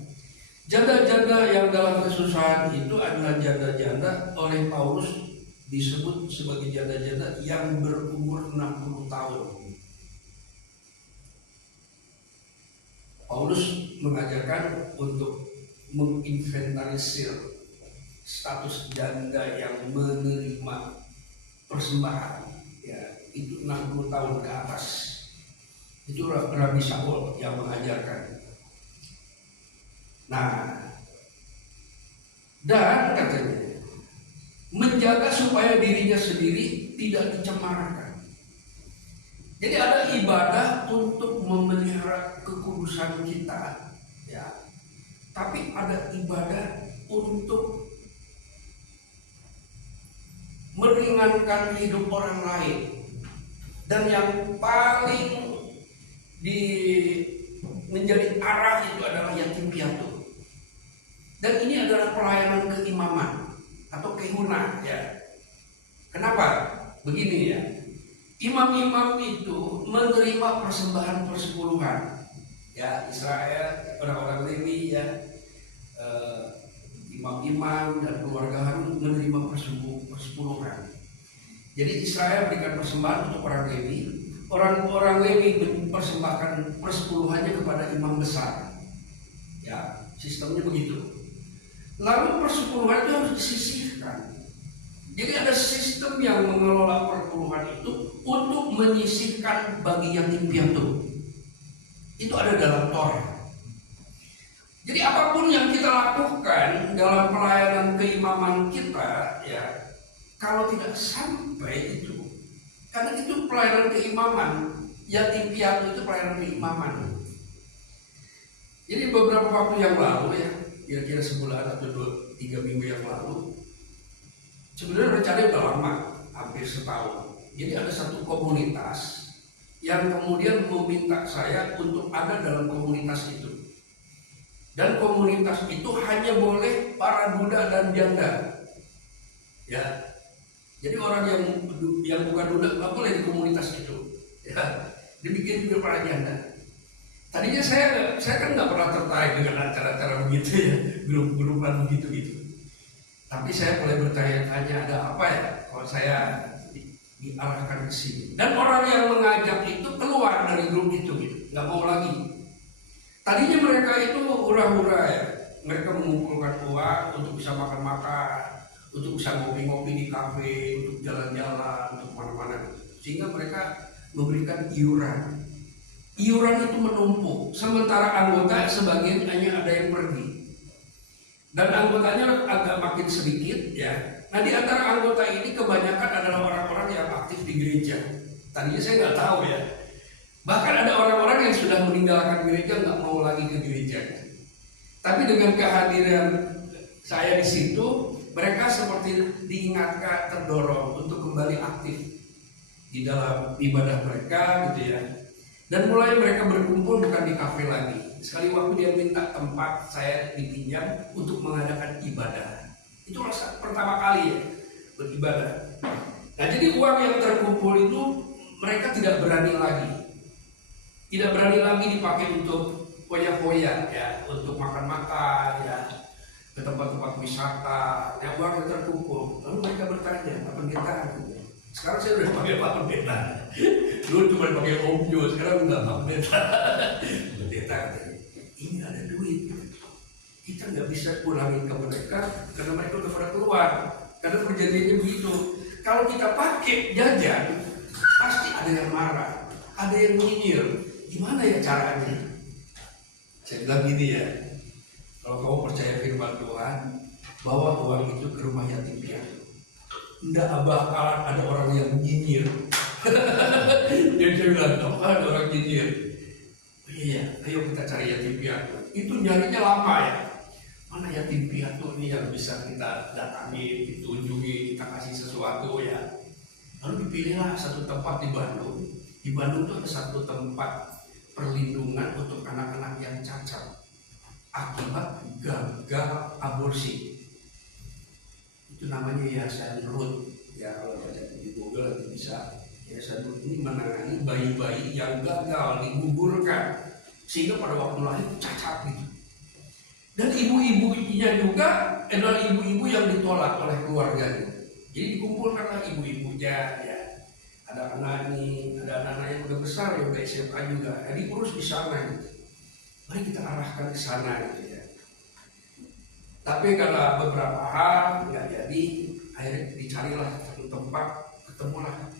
Janda-janda yang dalam kesusahan itu adalah janda-janda oleh Paulus disebut sebagai janda-janda yang berumur 60 tahun. Paulus mengajarkan untuk menginventarisir status janda yang menerima persembahan ya, itu 60 tahun ke atas. Itu Rabi Saul yang mengajarkan. Nah, dan katanya menjaga supaya dirinya sendiri tidak dicemarkan. Jadi ada ibadah untuk memelihara kekudusan kita, ya. Tapi ada ibadah untuk meringankan hidup orang lain. Dan yang paling menjadi arah itu adalah yatim piatu. Dan ini adalah pelayanan keimaman atau kehuna ya. Kenapa? Begini ya. Imam-imam itu menerima persembahan persepuluhan. Ya, Israel, orang-orang Lewi ya, imam-imam dan keluarga Harun menerima persepuluhan. Jadi Israel berikan persembahan untuk orang Lewi. Orang-orang Lewi mempersembahkan persepuluhannya kepada imam besar. Ya, sistemnya begitu. Lalu persepuluhan itu harus disisihkan Jadi ada sistem yang mengelola perpuluhan itu untuk menyisihkan bagi yatim piatu. Itu ada dalam Torah. Jadi apapun yang kita lakukan dalam pelayanan keimaman kita, ya, kalau tidak sampai itu, karena itu pelayanan keimaman, yatim piatu itu pelayanan keimaman. Jadi beberapa waktu yang lalu, ya, kira-kira sebulan atau 3 minggu yang lalu, sebenarnya rencananya udah lama, hampir setahun. Jadi ada satu komunitas yang kemudian meminta saya untuk ada dalam komunitas itu. Dan komunitas itu hanya boleh para duda dan janda. Ya. Jadi orang yang bukan duda nggak boleh di komunitas itu. Ya. Demikian juga para janda. Tadinya saya kan nggak pernah tertarik dengan acara-acara begitu, ya, grup-grupan begitu. Tapi saya mulai bertanya-tanya, ada apa ya kalau saya diarahkan ke sini. Dan orang yang mengajak itu keluar dari grup itu, gitu. Nggak mau lagi. Tadinya mereka itu hura-hura, ya. Mereka mengumpulkan uang untuk bisa makan-makan, untuk bisa ngopi-ngopi di kafe, untuk jalan-jalan, untuk mana-mana. Sehingga mereka memberikan iuran. Iuran itu menumpuk, sementara anggota sebagian hanya ada yang pergi. Dan anggotanya agak makin sedikit, ya. Nah, di antara anggota ini kebanyakan adalah orang-orang yang aktif di gereja. Tadinya saya nggak tahu, ya. Bahkan ada orang-orang yang sudah meninggalkan gereja nggak mau lagi ke gereja. Tapi dengan kehadiran saya di situ, mereka seperti diingatkan, terdorong untuk kembali aktif di dalam ibadah mereka, gitu ya. Dan mulai mereka berkumpul bukan di kafe lagi. Sekali waktu dia minta tempat saya dipinjam untuk mengadakan ibadah. Itu rasa pertama kali, ya, beribadah. Nah, jadi uang yang terkumpul itu mereka tidak berani lagi. Tidak berani lagi dipakai untuk foya-foya, ya, untuk makan-makan, ya, ke tempat-tempat wisata. Ya, uang yang terkumpul. Lalu mereka bertanya, Pak Pendeta, sekarang saya udah pakai Pak Pendeta. Dulu cuma pakai Om Jo, sekarang enggak Pak Pendeta. Pendeta, ini ada duit. Kita nggak bisa pulangin ke mereka karena mereka udah pada keluar. Karena perjanjiannya begitu. Kalau kita pakai jajan, pasti ada yang marah, ada yang nyinyir. Gimana ya caranya? Saya bilang gini, ya, kalau kamu percaya firman Tuhan, bawa uang itu ke rumah yatim piatu. Tidak bakalan ada orang yang nyinyir. Jadi saya bilang, nggak bakalan ada orang nyinyir. Iya, ayo kita cari yatim piatu. Itu nyarinya lama, ya. Mana yatim piatu ini yang bisa kita datangi, ditunjuki, kita kasih sesuatu, ya. Lalu dipilihlah satu tempat di Bandung. Di Bandung itu ada satu tempat perlindungan untuk anak-anak yang cacat akibat gagal aborsi. Itu namanya Yayasan Ruth. Ya, kalau baca di Google nanti bisa. Yayasan Ruth ini menangani bayi-bayi yang gagal digugurkan sehingga pada waktu lahir cacat gitu. Dan ibu-ibunya juga adalah ibu-ibu yang ditolak oleh keluarganya. Jadi dikumpulkanlah ibu-ibunya, ya. Ada anak ini, ada anak-anak yang udah besar, yang udah SMA juga. Jadi urus di sana gitu. Mari kita arahkan ke sana gitu, ya. Tapi karena beberapa hal nggak jadi, akhirnya dicarilah satu tempat, ketemulah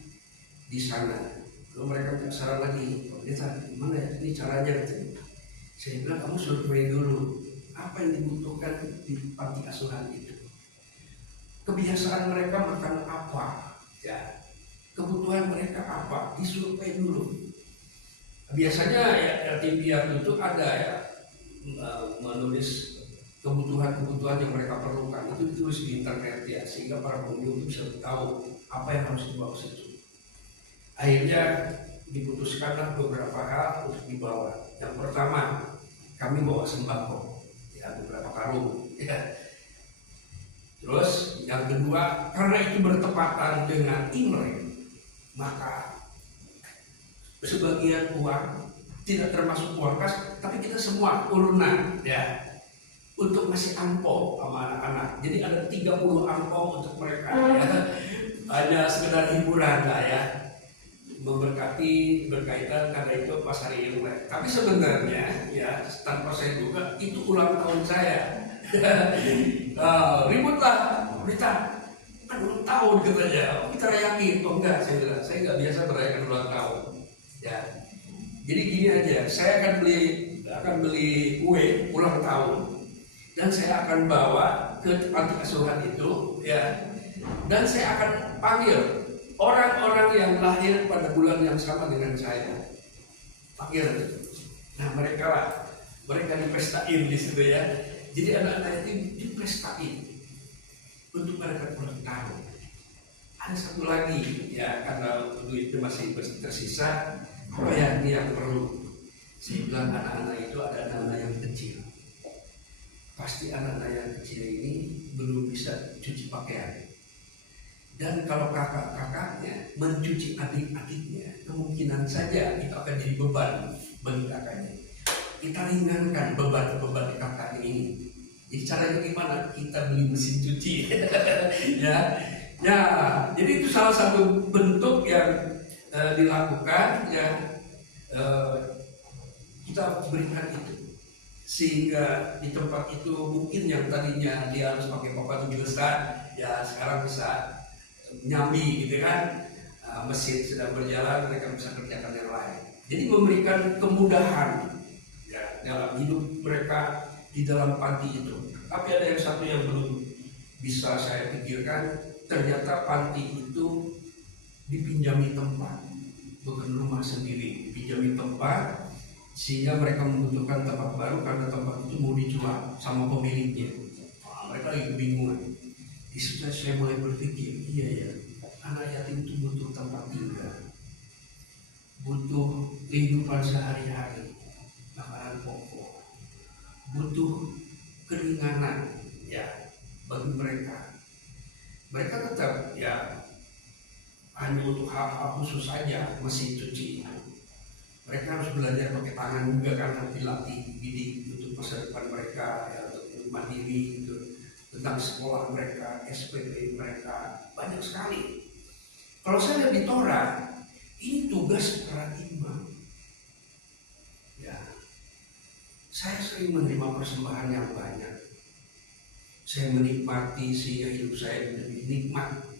di sana. Lalu mereka minta saran lagi, gimana ya ini caranya gitu. Saya bilang kamu survei dulu apa yang dibutuhkan di panti asuhan itu. Kebiasaan mereka makan apa, ya. Kebutuhan mereka apa, disurvei dulu. Biasanya, ya, yatim piatu itu ada, ya, menulis kebutuhan-kebutuhan yang mereka perlukan. Itu ditulis di internet, ya, sehingga para pengunjung bisa tahu apa yang harus dibawa situ. Akhirnya diputuskanlah beberapa hal untuk dibawa. Yang pertama, kami bawa sembako, ya, beberapa karung, ya. Terus yang kedua, karena itu bertepatan dengan Imlek, maka sebagian uang tidak termasuk uang kas, tapi kita semua urunan, ya, untuk ngasih angpau sama anak-anak. Jadi ada 30 angpau untuk mereka, ya. Hanya sekedar hiburan lah, ya, memberkati, berkaitan karena itu pas hari Imlek. Tapi sebenarnya, ya, tanpa saya duga itu ulang tahun saya. Ributlah, berita. kan ulang tahun katanya. Oh, kita rayain. Oh enggak, saya bilang, saya nggak biasa merayakan ulang tahun. Ya, jadi gini aja, saya akan beli kue ulang tahun dan saya akan bawa ke panti asuhan itu, ya. Dan saya akan panggil orang-orang yang lahir pada bulan yang sama dengan saya. Panggil. Nah, mereka dipestain di situ ya. Jadi anak-anak itu dipestain untuk mereka ulang tahun. Ada satu lagi ya, karena duitnya masih tersisa, apa yang perlu? Saya bilang anak-anak itu ada anak-anak yang kecil. Pasti anak-anak yang kecil ini belum bisa cuci pakaian. Dan kalau kakak-kakaknya mencuci adik-adiknya, kemungkinan saja itu akan jadi beban bagi kakaknya. Kita ringankan beban kakak ini. Jadi caranya gimana? Kita beli mesin cuci. Ya, jadi itu salah satu bentuk yang dilakukan ya. Kita berikan itu sehingga di tempat itu mungkin yang tadinya dia harus pakai papan jurusan ya sekarang bisa nyambi gitu kan. Mesin sedang berjalan, mereka bisa kerjakan yang lain. Jadi memberikan kemudahan ya dalam hidup mereka di dalam panti itu. Tapi ada yang satu yang belum bisa saya pikirkan. Ternyata panti itu dipinjami tempat, bukan rumah sendiri, dipinjami tempat sehingga mereka membutuhkan tempat baru karena tempat itu mau dijual sama pemiliknya. Mereka lagi kebingungan. Di situ saya mulai berpikir, iya ya, anak yatim itu butuh tempat tinggal, butuh kehidupan sehari-hari, makanan pokok, butuh keringanan ya bagi mereka. Mereka tetap ya hanya untuk hal-hal khusus saja, mesin cuci. Mereka harus belajar pakai tangan juga karena dilatih, dididik untuk masa depan mereka, ya, untuk mandiri, gitu. Tentang sekolah mereka, SPP mereka, banyak sekali. Kalau saya lihat di Torah, ini tugas para imam. Ya, saya sering menerima persembahan yang banyak. Saya menikmati sehingga hidup saya lebih nikmat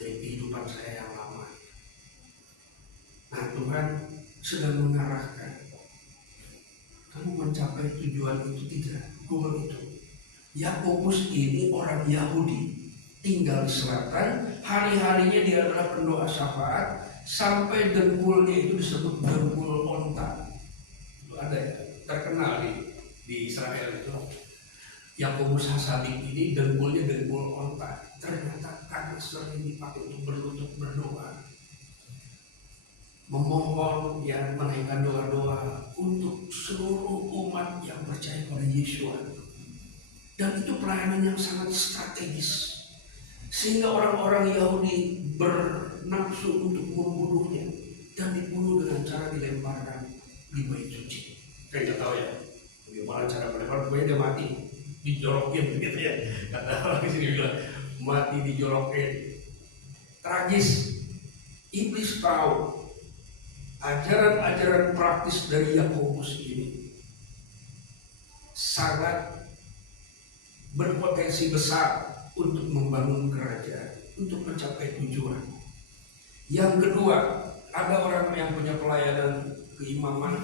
dari kehidupan saya yang lama. Nah, Tuhan sedang mengarahkan kamu mencapai tujuan itu tidak, goal itu. Yakobus ini orang Yahudi, tinggal di selatan, hari-harinya dia adalah pendoa syafaat, sampai dengkulnya itu disebut dengkul onta. Itu ada ya, terkenal di Israel itu. Yakobus Hasadik ini dengkulnya dengkul onta. Ternyata karena sering dipakai untuk berlutut berdoa, memohon yang menaikkan doa-doa untuk seluruh umat yang percaya pada Yeshua. Dan itu pelayanan yang sangat strategis, sehingga orang-orang Yahudi bernafsu untuk membunuhnya dan dibunuh dengan cara dilemparkan di bait suci. Saya nggak tahu ya bagaimana cara melempar, pokoknya dia mati, dijorokin gitu ya. Kata orang di sini bilang mati dijorokin. Tragis. Iblis tahu ajaran-ajaran praktis dari Yakobus ini sangat berpotensi besar untuk membangun kerajaan, untuk mencapai tujuan. Yang kedua, ada orang yang punya pelayanan keimaman,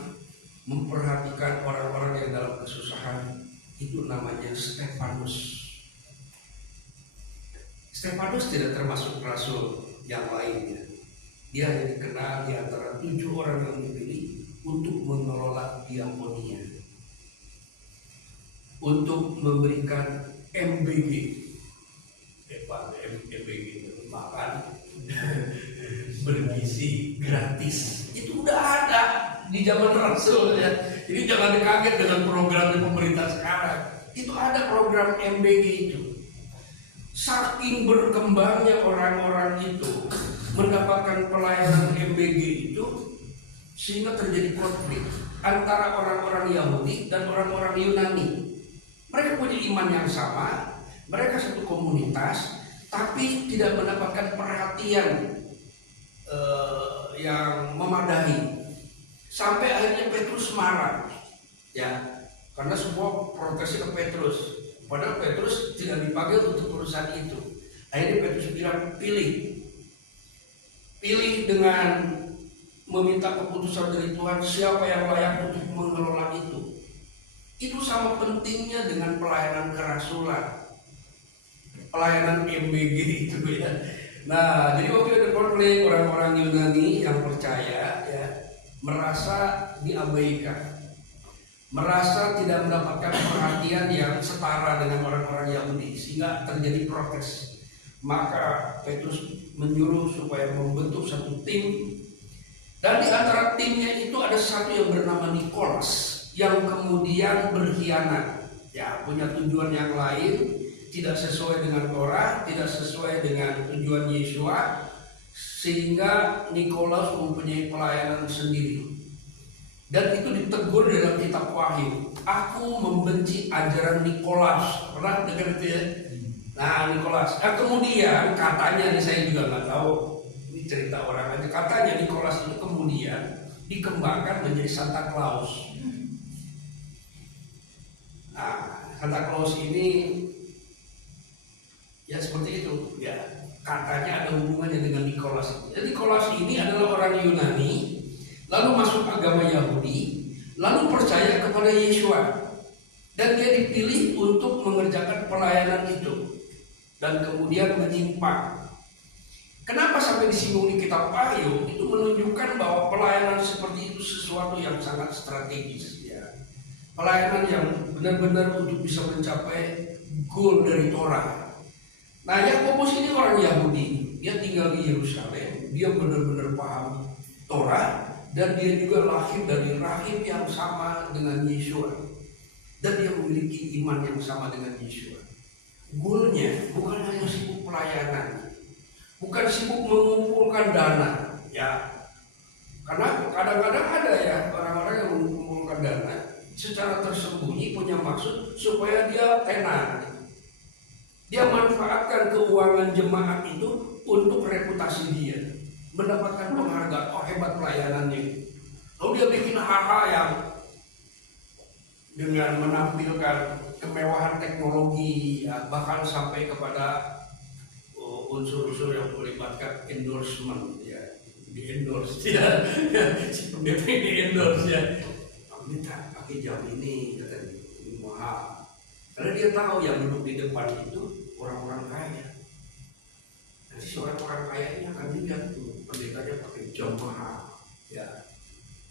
memperhatikan orang-orang yang dalam kesusahan. Itu namanya Stefanus. Stefanus tidak termasuk rasul yang lainnya. Dia hanya dikenal di antara 7 orang yang dipilih untuk mengelola diakonia, untuk memberikan MBG, MBG makan bergizi gratis. Itu udah ada di zaman Rasul ya. Jadi jangan kaget dengan program pemerintah sekarang. Itu ada program MBG itu. Saking berkembangnya orang-orang itu mendapatkan pelayanan MBG itu, sehingga terjadi konflik antara orang-orang Yahudi dan orang-orang Yunani. Mereka punya iman yang sama, mereka satu komunitas, tapi tidak mendapatkan perhatian yang memadai. Sampai akhirnya Petrus marah, ya, karena semua protesnya ke Petrus. Padahal Petrus tidak dipanggil untuk urusan itu. Akhirnya Petrus bilang, pilih dengan meminta keputusan dari Tuhan siapa yang layak untuk mengelola itu. Itu sama pentingnya dengan pelayanan kerasulan, pelayanan MBG itu ya. Nah, jadi waktu ada konflik, orang-orang Yunani yang percaya ya merasa diabaikan, merasa tidak mendapatkan perhatian yang setara dengan orang-orang Yahudi, sehingga terjadi protes. Maka Petrus menyuruh supaya membentuk satu tim, dan di antara timnya itu ada satu yang bernama Nikolas yang kemudian berkhianat, ya punya tujuan yang lain, tidak sesuai dengan Torah, tidak sesuai dengan tujuan Yesua, sehingga Nikolas mempunyai pelayanan sendiri. Dan itu ditegur dalam kitab Wahyu. Aku membenci ajaran Nikolas. Pernah dengar itu ya? Nah, Nikolas. Nah, kemudian katanya, saya juga nggak tahu, ini cerita orang aja. Katanya Nikolas itu kemudian dikembangkan menjadi Santa Claus. Nah, Santa Claus ini ya seperti itu. Ya, katanya ada hubungannya dengan Nikolas. Jadi Nikolas ini adalah orang Yunani, lalu masuk agama Yahudi, lalu percaya kepada Yesua, dan dia dipilih untuk mengerjakan pelayanan itu, dan kemudian menyimpang. Kenapa sampai disinggung di kitab Wahyu? Itu menunjukkan bahwa pelayanan seperti itu sesuatu yang sangat strategis ya. Pelayanan yang benar-benar untuk bisa mencapai goal dari Torah. Nah, Yakobus ini orang Yahudi, dia tinggal di Yerusalem, dia benar-benar paham Torah, dan dia juga lahir dari rahim yang sama dengan Yesua, dan dia memiliki iman yang sama dengan Yesua. Goalnya bukan hanya sibuk pelayanan, bukan sibuk mengumpulkan dana, ya. Karena kadang-kadang ada ya orang-orang yang mengumpulkan dana secara tersembunyi, punya maksud supaya dia tenar. Dia manfaatkan keuangan jemaat itu untuk reputasi dia, mendapatkan penghargaan, oh hebat pelayanannya. Lalu dia bikin hal-hal yang dengan menampilkan kemewahan teknologi, ya, bahkan sampai kepada unsur-unsur yang melibatkan endorsement, ya, di endorse, ya, si pendeta di endorse ya. Minta pakai jam ini, katanya ini mahal. Karena dia tahu yang duduk di depan itu orang-orang kaya. Nanti seorang orang kaya ini akan lihat tuh pendetanya pakai jam mahal, ya.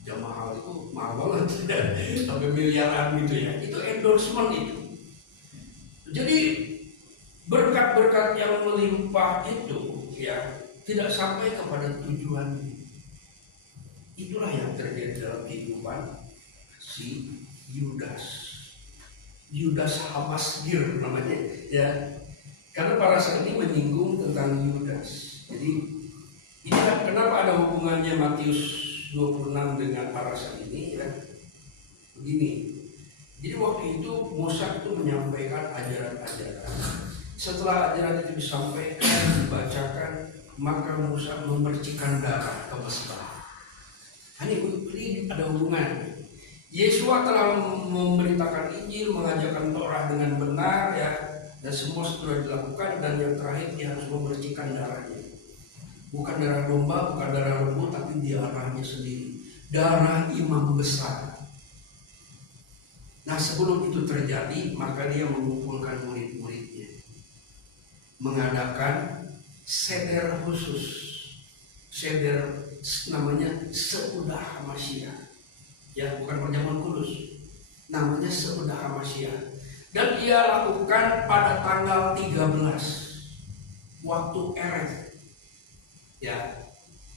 Jam mahal itu mahal banget, ya. Sampai miliaran gitu ya. Itu endorsement itu. Jadi berkat-berkat yang melimpah itu ya tidak sampai kepada tujuan. Itulah yang terjadi dalam kehidupan si Yudas Hamasgir namanya ya. Karena parasat ini menyinggung tentang Yudas. Jadi ini kan kenapa ada hubungannya Matius 26 dengan parasat ini ya. Begini. Jadi waktu itu Musa itu menyampaikan ajaran-ajaran. Setelah ajaran itu disampaikan, dibacakan, maka Musa memercikan darah ke Mesbah. Ini ada hubungan. Yesua telah memberitakan Injil, mengajarkan Torah dengan benar ya, dan semua sudah dilakukan, dan yang terakhir dia harus memercikan darahnya. Bukan darah domba, bukan darah lembu, tapi darahnya sendiri. Darah imam besar. Nah, sebelum itu terjadi, maka dia mengumpulkan murid-muridnya, mengadakan seder khusus. Seder namanya Seudah Hamashiah. Ya, bukan perjamuan kudus. Namanya Seudah Hamashiah. Dan ia lakukan pada tanggal 13 waktu Erev. Ya.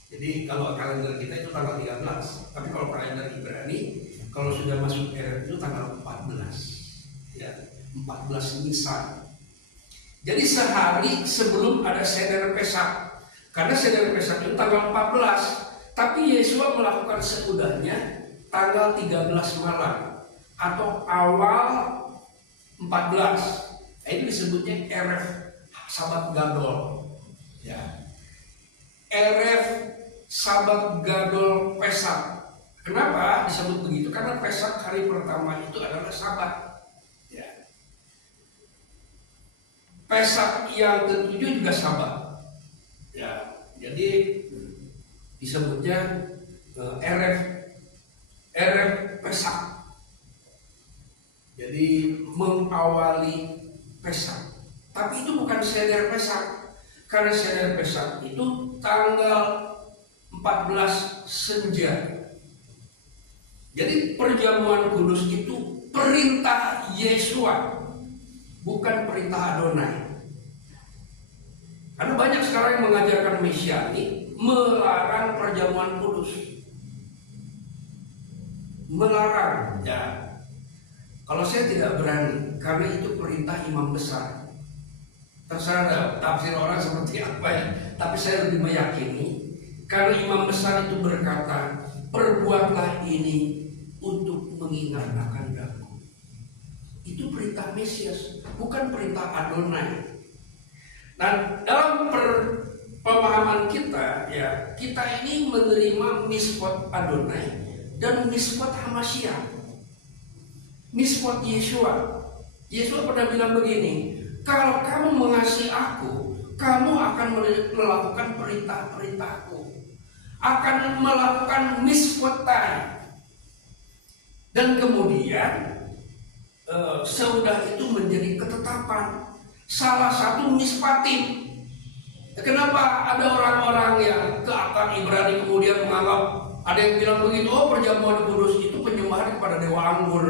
Jadi kalau kalender kita itu tanggal 13, tapi kalau kalender Ibrani kalau sudah masuk Erev itu tanggal 14. Ya, 14 Nisan. Jadi sehari sebelum ada seder Pesak. Karena seder Pesak itu tanggal 14, tapi Yesua melakukan seudahnya tanggal 13 malam atau awal 14. Ini disebutnya Erev Sabat Gadol. Ya. Erev Sabat Gadol Pesak. Kenapa disebut begitu? Karena Pesak hari pertama itu adalah Sabat. Ya. Pesak yang ketujuh juga Sabat. Ya, jadi disebutnya Erev Pesak. Jadi mengawali Pesak. Tapi itu bukan Seder Pesak. Karena Seder Pesak itu tanggal 14 Senja. Jadi perjamuan kudus itu perintah Yesua, bukan perintah Adonai. Karena banyak sekarang yang mengajarkan Mesiani melarang perjamuan kudus. Melarang, ya. Kalau saya tidak berani, karena itu perintah imam besar. Terserah tafsir orang seperti apa ya. Tapi saya lebih meyakini, karena imam besar itu berkata, perbuatlah ini untuk mengingat akan aku. Itu perintah Mesias, bukan perintah Adonai. Nah, dalam pemahaman kita, ya, kita ini menerima misfot Adonai dan misfot Hamashiach. Misfot Yesua. Yesua pernah bilang begini, kalau kamu mengasihi aku, kamu akan melakukan perintah-perintahku, akan melakukan misfotai. Dan kemudian sudah itu menjadi ketetapan. Salah satu mispatim. Kenapa ada orang-orang yang ke akar Ibrani kemudian menganggap, ada yang bilang begini, oh perjamuan kudus itu penyembahan kepada dewa anggur.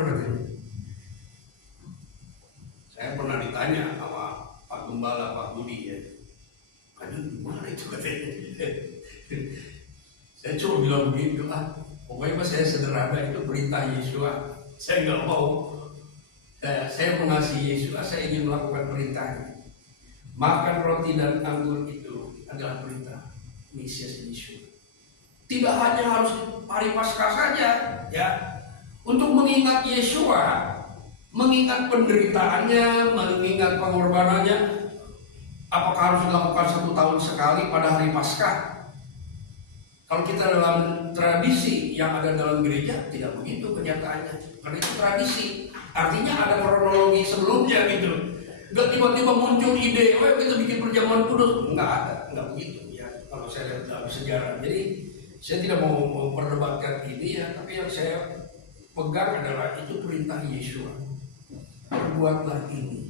Saya pernah ditanya sama Pak Gembala, Pak Budi, ya, aduh gimana itu katanya. Saya cuma bilang begitu, pokoknya saya sederhana, itu perintah Yesua. Saya nggak mau. Saya mengasihi Yesus, saya ingin melakukan perintahnya. Makan roti dan anggur itu adalah perintah Mesias Yesus. Tidak hanya harus hari Paskah saja, ya. Untuk mengingat Yesua, mengingat penderitaannya, mengingat pengorbanannya, apakah harus dilakukan 1 tahun sekali pada hari Paskah? Kalau kita dalam tradisi yang ada dalam gereja, tidak begitu kenyataannya. Karena itu tradisi. Artinya ada kronologi sebelumnya gitu. Enggak tiba-tiba muncul ide, oh kita bikin perjamuan kudus. Enggak ada, enggak begitu ya. Kalau saya lihat dalam sejarah. Jadi saya tidak mau memperdebatkan ini ya, tapi yang saya pegang adalah itu perintah Yesua. Perbuatlah ini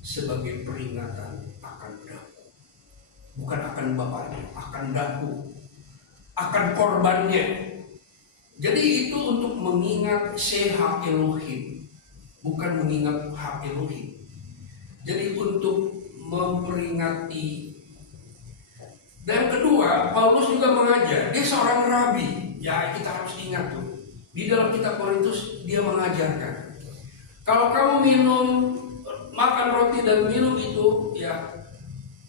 sebagai peringatan akan daku. Bukan akan bapaknya, akan daku. Akan korbannya. Jadi itu untuk mengingat Sheha Elohim, bukan mengingat hak Elohim. Jadi untuk memperingati. Dan kedua, Paulus juga mengajar. Dia seorang rabi. Ya kita harus ingat tuh. Di dalam kitab Korintus dia mengajarkan. Kalau kamu makan roti dan minum itu, ya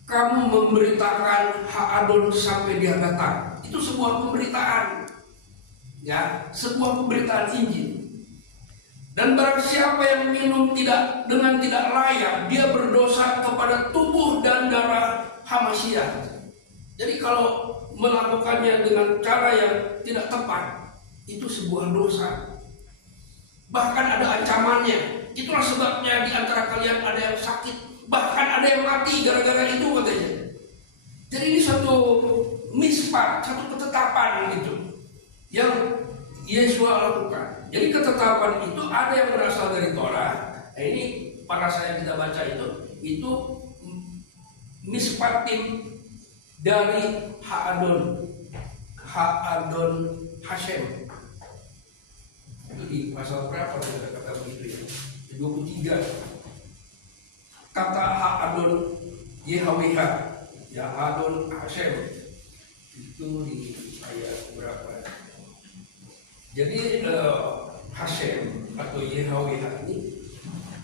kamu memberitakan hak Adon sampai dia datang. Itu sebuah pemberitaan, ya, sebuah pemberitaan Injil. Dan barang siapa yang minum dengan tidak layak, dia berdosa kepada tubuh dan darah Hamashiach. Jadi kalau melakukannya dengan cara yang tidak tepat, itu sebuah dosa. Bahkan ada ancamannya. Itulah sebabnya di antara kalian ada yang sakit, bahkan ada yang mati gara-gara itu katanya. Jadi ini satu mispat, satu ketetapan gitu yang Yesua lakukan. Jadi ketetapan itu ada yang berasal dari Torah. Nah, ini para saya kita baca itu mispatim dari Ha'adon Hashem. Itu di pasal berapa kita kata begitu ya? Di 23. Kata Ha'adon YHWH, ya Adon Hashem, itu di ayat berapa? Jadi Hashem atau YHWH ini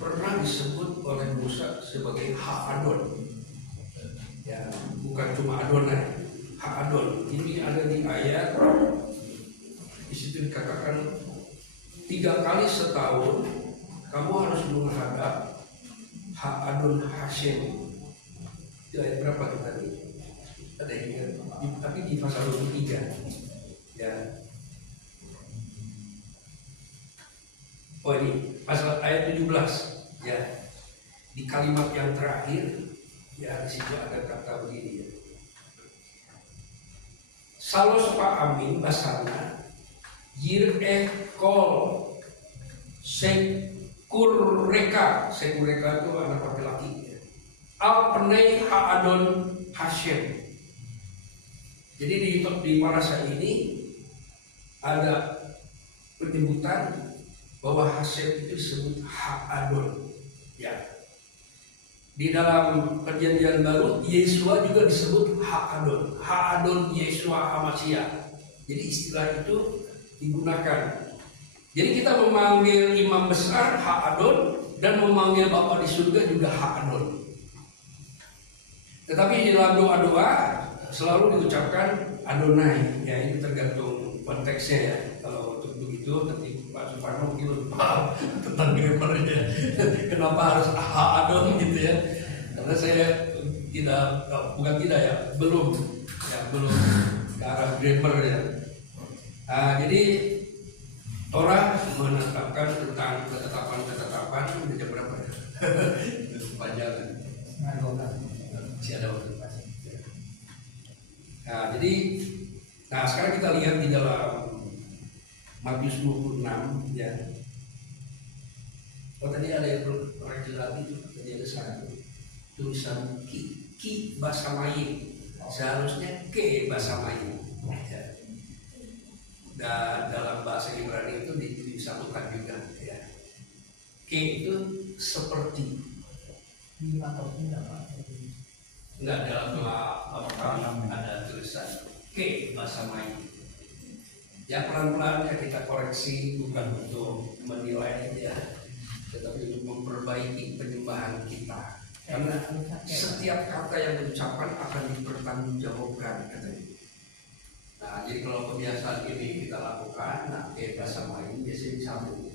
pernah disebut oleh Musa sebagai Ha'adon. Ya, bukan cuma Adonai, Ha'adon. Ini ada di ayat, di situ dikatakan 3 kali setahun kamu harus menghadap Ha'adon Hashem. Itu ayat berapa itu tadi? Ada yang ingat? Tapi di pasal 23. Ya. Oh ini pasal ayat 17. Ya. Di kalimat yang terakhir Ya, di situ ada kata begini ya. Salos pa amin basana yir kol sekureka itu anak laki-laki ya. Apnei haadon Hashem. Jadi di parasa ini ada penyebutan bahwa Hashem itu disebut Haadon ya. Di dalam perjanjian baru Yesua juga disebut Haadon. Haadon Yesua Hamashiach. Jadi istilah itu digunakan. Jadi kita memanggil imam besar Haadon dan memanggil Bapa di surga juga Haadon. Tetapi di dalam doa-doa selalu diucapkan Adonai. Ya, ini tergantung konteksnya ya. Kalau untuk begitu, ketika Pak Suparno mungkin paham tentang grammarnya. Kenapa harus Adon gitu ya? Karena saya belum ke arah grammar ya. Jadi Torah menetapkan tentang ketetapan udah jam berapa ya? Itu panjang. Masih ada waktu. Nah, sekarang kita lihat di dalam Matius 26 ya. Oh, tadi ada yang koreksi lagi itu, tadi ada satu tulisan ki bahasa Melayu, seharusnya ke bahasa Melayu ya. Dan dalam bahasa Ibrani itu disatukan juga ya. Ke itu seperti enggak dalam ada tulisan ke bahasa Melayu. Ya, pelan-pelan ya kita koreksi, bukan untuk menilai ya, tetapi untuk memperbaiki penyembahan kita. Karena setiap kata yang diucapkan akan dipertanggungjawabkan katanya. Nah, jadi kalau kebiasaan ini kita lakukan, nah bahasa Melayu biasanya disambung.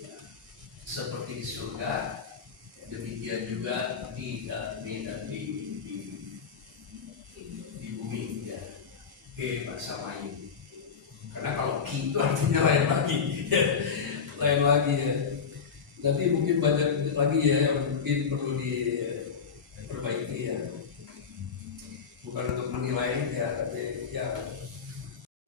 Ya, seperti di surga, demikian juga di bumi ya. Bahasa Melayu. Karena kalau ki itu artinya lain lagi, lain lagi ya. Nanti mungkin banyak lagi ya yang mungkin perlu diperbaiki ya. Bukan untuk menilai ya, tapi ya.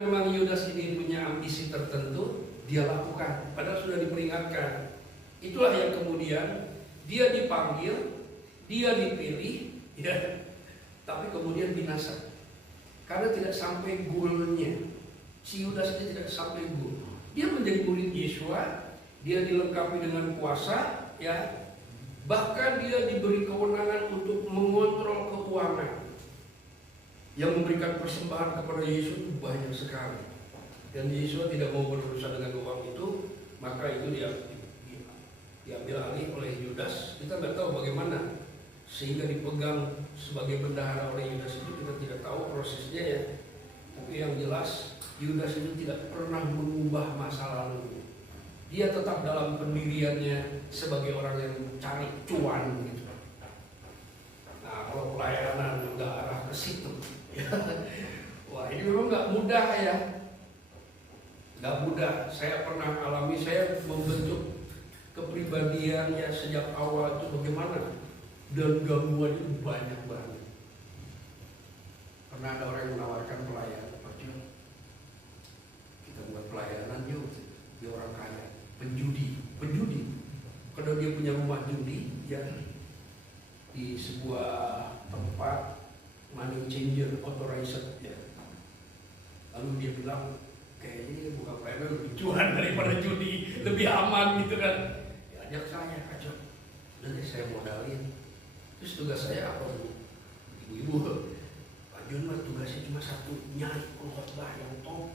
Memang Yudas ini punya ambisi tertentu, dia lakukan. Padahal sudah diperingatkan. Itulah yang kemudian dia dipanggil, dia dipilih, ya. Tapi kemudian binasa. Karena tidak sampai goalnya. Si Yudas ini tidak sampai guru. Dia menjadi murid Yesua, dia dilengkapi dengan kuasa, ya. Bahkan dia diberi kewenangan untuk mengontrol keuangan. Yang memberikan persembahan kepada Yesus itu banyak sekali. Dan Yesus tidak mau berurusan dengan uang itu, maka itu diambil alih oleh Yudas. Kita nggak tahu bagaimana sehingga dipegang sebagai bendahara oleh Yudas itu, kita tidak tahu prosesnya ya. Tapi yang jelas Yudas itu tidak pernah mengubah masa lalu. Dia tetap dalam pendiriannya sebagai orang yang cari cuan gitu. Nah, kalau pelayanan nggak arah ke situ, ya. Wah, ini memang nggak mudah ya. Nggak mudah. Saya pernah alami, saya membentuk kepribadian ya sejak awal itu bagaimana, dan gangguan itu banyak banget. Pernah ada orang yang menawarkan pelayanan. Buat pelayanan yuk, dia orang kaya, penjudi. Kalau dia punya rumah judi, ya di sebuah tempat money changer authorized ya. Lalu dia bilang, kayaknya ini bukan pelayanan, lebih cuan daripada judi, lebih aman gitu kan. Ya ajak saya, kacau. Udah deh saya modalin. Terus tugas saya apa bu? Ibu-ibu, Pak Jun mah tugasnya cuma satu, nyari pengkhotbah yang top.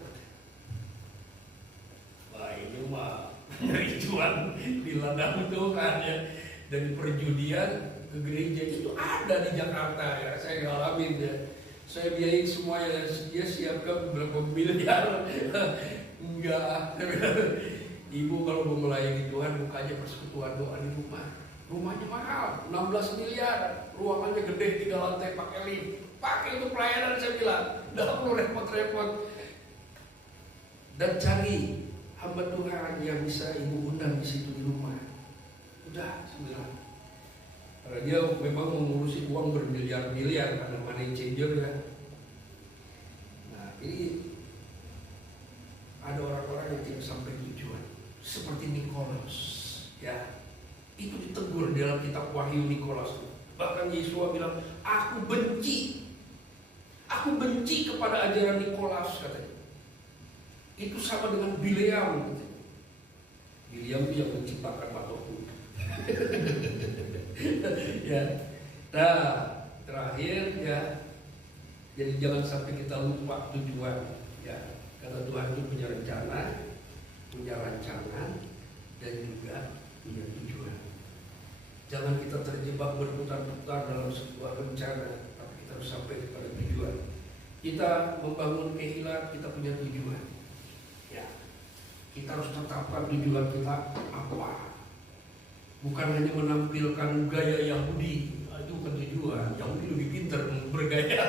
Wah, ini mah nyari cuan di ladang Tuhan ya. Dari perjudian ke gereja itu ada di Jakarta ya. Saya ngalamin ya. Saya biayain semuanya, dia siapkan berapa miliar. Enggak. Ibu kalau mau melayani Tuhan, bukannya persekutuan doa di rumah. Rumahnya mahal, 16 miliar. Ruangannya gede, 3 lantai pakai lift. Pakai itu pelayanan, saya bilang. Nggak perlu repot-repot. Dan cari hamba Tuhan yang bisa ibu undang di situ di rumah. Udah, 9. Karena dia memang mengurusi uang bermiliar-miliar karena money changer ya. Nah, ini ada orang-orang yang tidak sampai tujuan, seperti Nikolas, ya. Itu ditegur dalam kitab Wahyu Nikolas. Bahkan Yesus bilang, aku benci kepada ajaran Nikolas, katanya. Itu sama dengan Bileam, katanya. Bileam itu yang menciptakan batu. Ya. Nah, terakhir ya, jadi jangan sampai kita lupa tujuan, ya. Karena Tuhan itu punya rencana, punya rancangan, dan juga punya tujuan. Jangan kita terjebak berputar-putar dalam sebuah rencana, tapi kita harus sampai kepada tujuan. Kita membangun kehilat, kita punya tujuan. Ya, kita harus tetapkan tujuan kita apa. Bukan hanya menampilkan gaya Yahudi, itu bukan tujuan. Yahudi lebih pintar bergaya.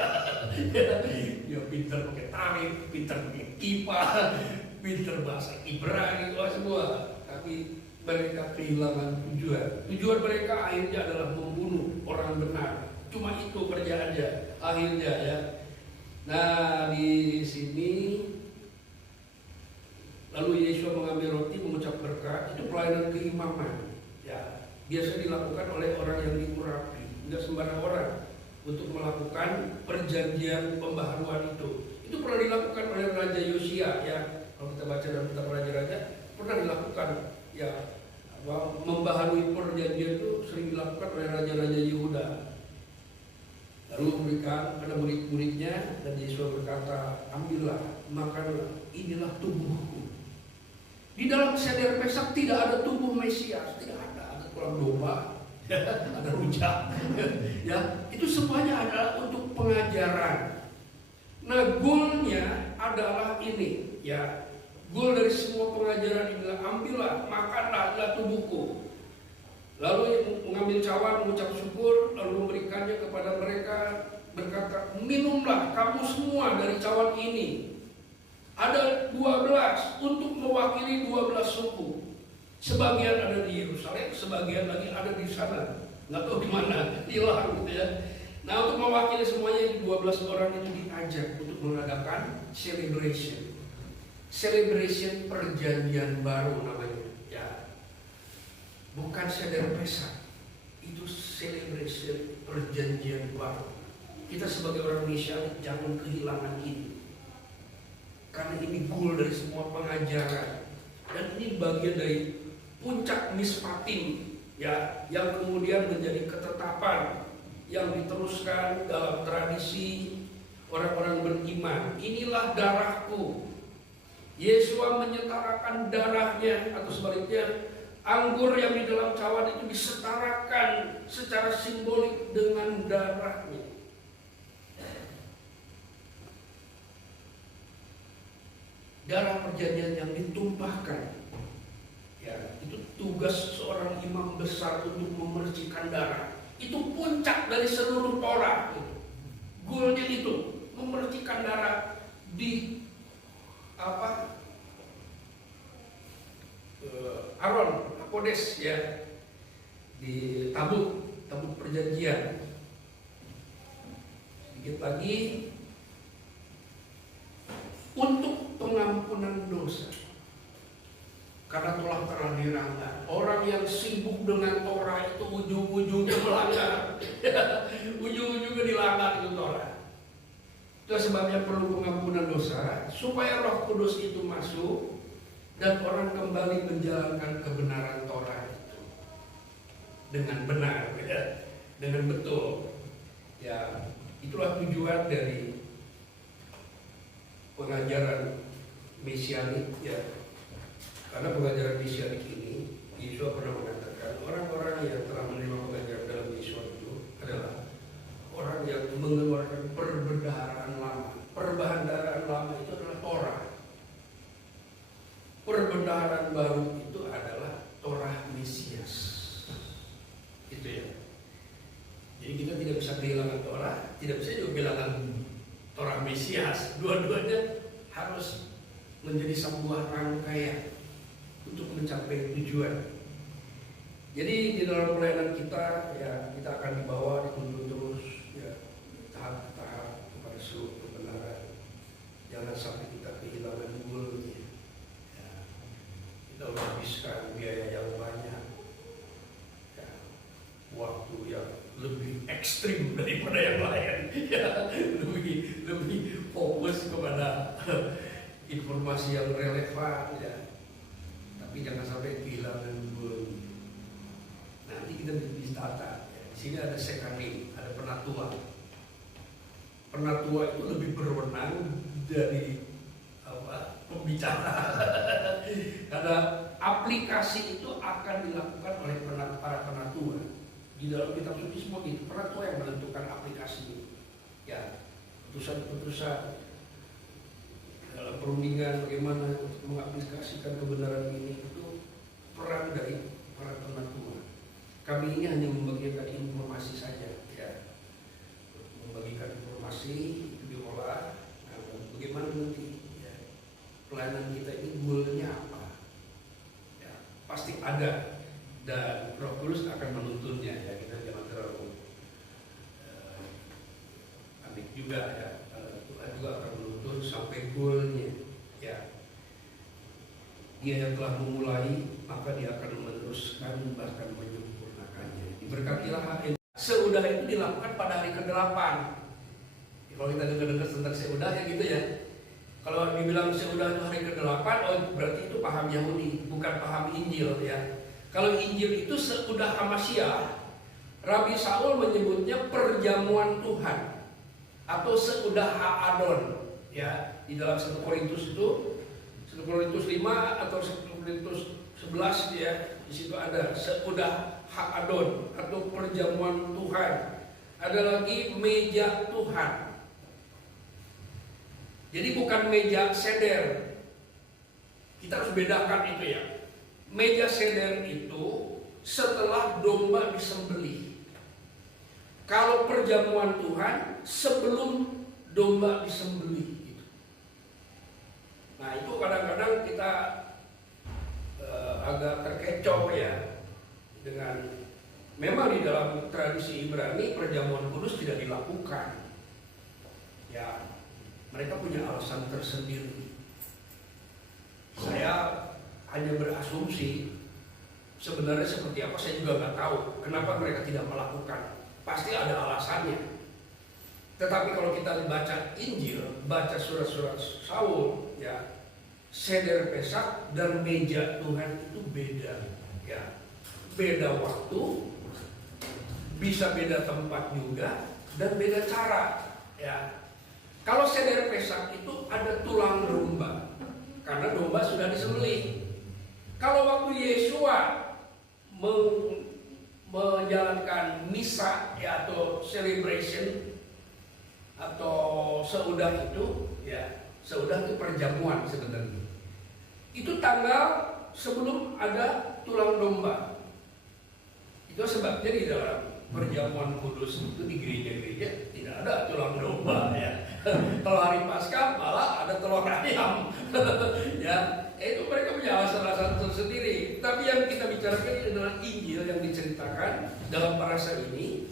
Dia pintar pakai tarik, pintar pakai kipas, pintar bahasa Ibrani, semua. Tapi mereka kehilangan tujuan. Tujuan mereka akhirnya adalah membunuh orang benar. Cuma itu kerjaannya akhirnya ya. Nah, di sini lalu Yesus mengambil roti, mengucap berkat. Itu pelayanan keimaman. Ya, biasa dilakukan oleh orang yang diurapi, tidak sembarang orang untuk melakukan perjanjian pembaharuan itu. Itu pernah dilakukan oleh Raja Yosia ya. Kalau kita baca dalam kitab Raja-Raja, pernah dilakukan ya. Membaharui perjanjian itu sering dilakukan oleh raja-raja Yehuda. Lalu memberikan pada murid-muridnya, dan Yesus berkata, ambillah, makanlah, inilah tubuhku. Di dalam seder Pesak tidak ada tubuh Mesias, tidak ada tulang domba, ada rujak, ya itu semuanya adalah untuk pengajaran. Nah, goalnya adalah ini, ya goal dari semua pengajaran inilah ambillah, makanlah, inilah tubuhku. Lalu mengambil cawan, mengucap syukur, lalu memberikannya kepada mereka, berkata, minumlah kamu semua dari cawan ini. Ada 12 untuk mewakili 12 suku. Sebagian ada di Yerusalem, sebagian lagi ada di sana. Nggak tahu di mana, hilang gitu ya. Nah, untuk mewakili semuanya 12 orang itu diajak untuk mengadakan celebration. Celebration perjanjian baru namanya. Ya. Bukan seder Pesak. Itu celebration perjanjian baru. Kita sebagai orang Indonesia jangan kehilangan ini. Karena ini goal dari semua pengajaran. Dan ini bagian dari puncak mispatim ya, yang kemudian menjadi ketetapan yang diteruskan dalam tradisi orang-orang beriman. Inilah darahku. Yesus menyetarakan darahnya, atau sebaliknya anggur yang di dalam cawan itu disetarakan secara simbolik dengan darahnya. Darah perjanjian yang ditumpahkan, ya itu tugas seorang imam besar untuk memercikan darah. Itu puncak dari seluruh Torah. Goalnya itu memercikan darah di Aron, Kodes ya, di tabut perjanjian. Sedikit lagi, untuk pengampunan dosa. Karena telah terang dirangka, orang yang sibuk dengan Torah itu ujung-ujungnya melanggar. Ujung-ujungnya dilanggar itu Torah. Itu sebabnya perlu pengampunan dosa, supaya Roh Kudus itu masuk dan orang kembali menjalankan kebenaran Torah itu dengan benar, ya, dengan betul. Ya, itulah tujuan dari pengajaran mesianik, ya. Karena pengajaran mesianik ini, Yesus pernah mengatakan orang-orang yang telah menerima pengajaran dalam Yesus itu adalah orang yang mengeluarkan perbendaharaan lama. Perbendaharaan lama itu adalah Torah. Perbendaharaan baru itu adalah Torah Mesias. Itu ya. Jadi kita tidak bisa kehilangan Torah, tidak bisa juga kehilangan Torah Mesias. Dua-duanya harus menjadi sebuah rangkaian untuk mencapai tujuan. Jadi di dalam pelayanan kita, ya kita akan dibawa, dituntun terus, ya tahap ke tahap kepada seluruh kebenaran. Jangan sampai kita kehilangan goalnya. Ya, kita menghabiskan biaya yang banyak, ya, waktu yang lebih ekstrim daripada yang lain, ya, lebih fokus kepada informasi yang relevan, ya. Tapi jangan sampai kehilangan goal. Nanti kita ditata. Di sini ada sekaning, ada penatua. Penatua itu lebih berwenang dari pembicara. Karena aplikasi itu akan dilakukan oleh para penatua. Di dalam kitab suci semua itu penatua yang menentukan aplikasi. Ya, keputusan-keputusan dalam perundingan bagaimana untuk mengaplikasikan kebenaran ini itu peran dari para penatua. Kami ini hanya membagikan informasi saja, ya. Membagikan informasi itu diolah. Nah, bagaimana nanti, ya, pelayanan kita ini goalnya apa? Ya, pasti ada dan Roh Kudus akan menuntunnya, ya. Kita jangan terlalu panik juga, ya. Tuhan juga akan menuntun sampai goalnya, ya. Dia yang telah memulai, maka dia akan meneruskan bahkan menyempurnakannya. Diberkatilah hari seudah itu dilakukan pada hari ke-8. Kalau kita dengar tentang seudah, ya gitu ya. Kalau dibilang seudah itu hari ke-8, oh berarti itu paham Yahudi, bukan paham Injil, ya. Kalau Injil itu seudah Hamasyah, Rabi Saul menyebutnya perjamuan Tuhan atau seudah Ha'adon, ya. Di dalam 1 Korintus itu 1 Korintus 5 atau 1 Korintus 11, ya, di situ ada seudah Ha'adon atau perjamuan Tuhan. Ada lagi meja Tuhan. Jadi bukan meja seder. Kita harus bedakan itu, ya. Meja seder itu setelah domba disembelih. Kalau perjamuan Tuhan sebelum domba disembelih. Nah, itu kadang-kadang kita agak terkecoh, ya, dengan memang di dalam tradisi Ibrani perjamuan kudus tidak dilakukan, ya. Mereka punya alasan tersendiri. Saya hanya berasumsi, sebenarnya seperti apa saya juga nggak tahu kenapa mereka tidak melakukan. Pasti ada alasannya. Tetapi kalau kita baca Injil, baca surat-surat Saul, ya, seder Pesak dan meja Tuhan itu beda, ya. Beda waktu, bisa beda tempat juga, dan beda cara, ya. Kalau seder Pesak itu ada tulang domba, karena domba sudah disembelih. Kalau waktu Yesua menjalankan misa, ya, atau celebration atau seudah itu, ya, seudah itu perjamuan sebenarnya. Itu tanggal sebelum ada tulang domba. Itu sebabnya di dalam perjamuan kudus itu di gereja-gereja tidak ada tulang domba, ya. Kalau hari Paskah malah ada telur ayam, ya. Itu mereka punya alasan-alasan tersendiri. Tapi yang kita bicarakan ini adalah Injil yang diceritakan dalam parasha ini.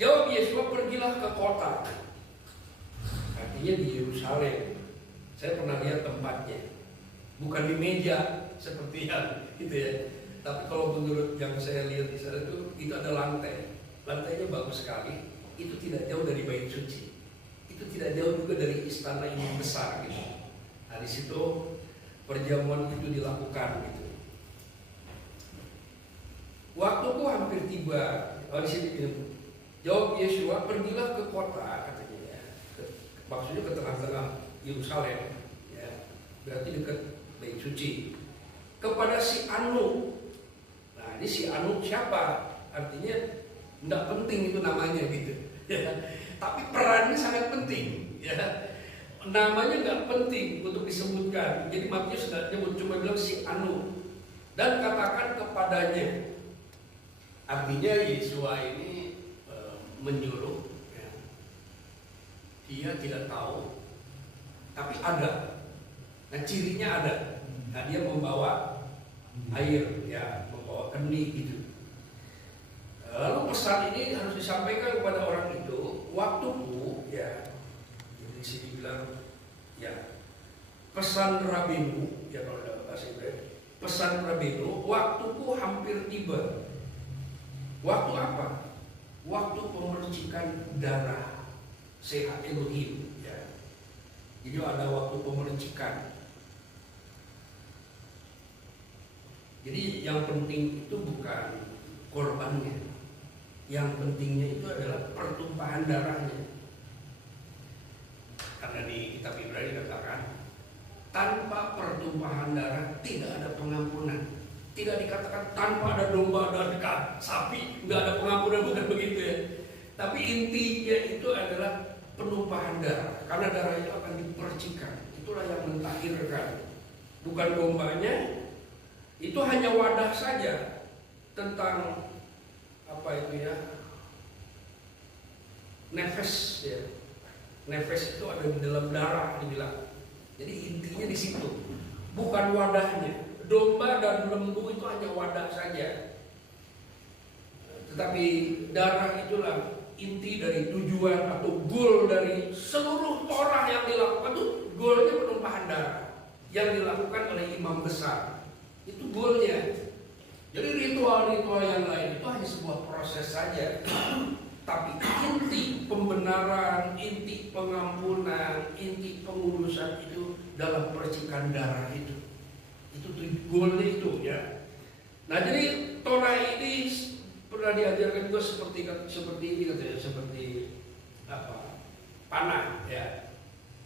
Jawab Yesus, pergilah ke kota. Artinya di Yerusalem. Saya pernah lihat tempatnya, bukan di meja seperti yang itu, ya. Tapi kalau menurut yang saya lihat di sana itu ada lantai. Lantainya bagus sekali. Itu tidak jauh dari bait suci. Itu tidak jauh juga dari istana yang besar, gitu. Nah, di situ perjamuan itu dilakukan, gitu. Waktuku hampir tiba. Oh, di sini gitu. Jawab Yesua, pergilah ke kota, katanya, ya. Maksudnya ke tengah-tengah Yerusalem, ya. Berarti dekat bait suci. Kepada si Anu. Nah, ini si Anu siapa? Artinya tidak penting itu namanya, gitu, ya. Tapi perannya sangat penting, ya. Namanya nggak penting untuk disebutkan. Jadi Matius nggak nyebut, cuma bilang si Anu. Dan katakan kepadanya. Artinya Yesua ini menyuruh, ya. Dia tidak tahu, tapi ada. Nah, cirinya ada. Nah, dia membawa air, ya, bawa kendi gitu. Lalu pesan ini harus disampaikan kepada orang itu, waktuku ya, jadi sini bilang ya, pesan Rabinu ya, kalau dalam bahasa Ibrani, pesan Rabinu, waktuku hampir tiba. Waktu apa? Waktu pemercikan darah sehat Elohim ya. Jadi ada waktu pemercikan. Jadi yang penting itu bukan korbannya, yang pentingnya itu adalah pertumpahan darahnya. Karena di kitab Ibrani katakan, tanpa pertumpahan darah tidak ada pengampunan. Tidak dikatakan tanpa ada domba dan sapi nggak ada pengampunan, bukan begitu ya. Tapi intinya itu adalah penumpahan darah, karena darah itu akan dipercikan. Itulah yang mentahirkan, bukan dombanya. Itu hanya wadah saja tentang apa itu ya, nefes ya. Nefes itu ada di dalam darah dibilang. Jadi intinya di situ, bukan wadahnya. Domba dan lembu itu hanya wadah saja. Tetapi darah itulah inti dari tujuan atau goal dari seluruh Torah yang dilakukan itu, goalnya penumpahan darah yang dilakukan oleh imam besar. Itu goalnya. Jadi ritual-ritual yang lain itu hanya sebuah proses saja. Tapi inti pembenaran, inti pengampunan, inti pengudusan itu dalam percikan darah itu. Itu goalnya itu ya. Nah jadi Torah ini pernah diajarkan juga seperti ini katanya, seperti apa, panah ya,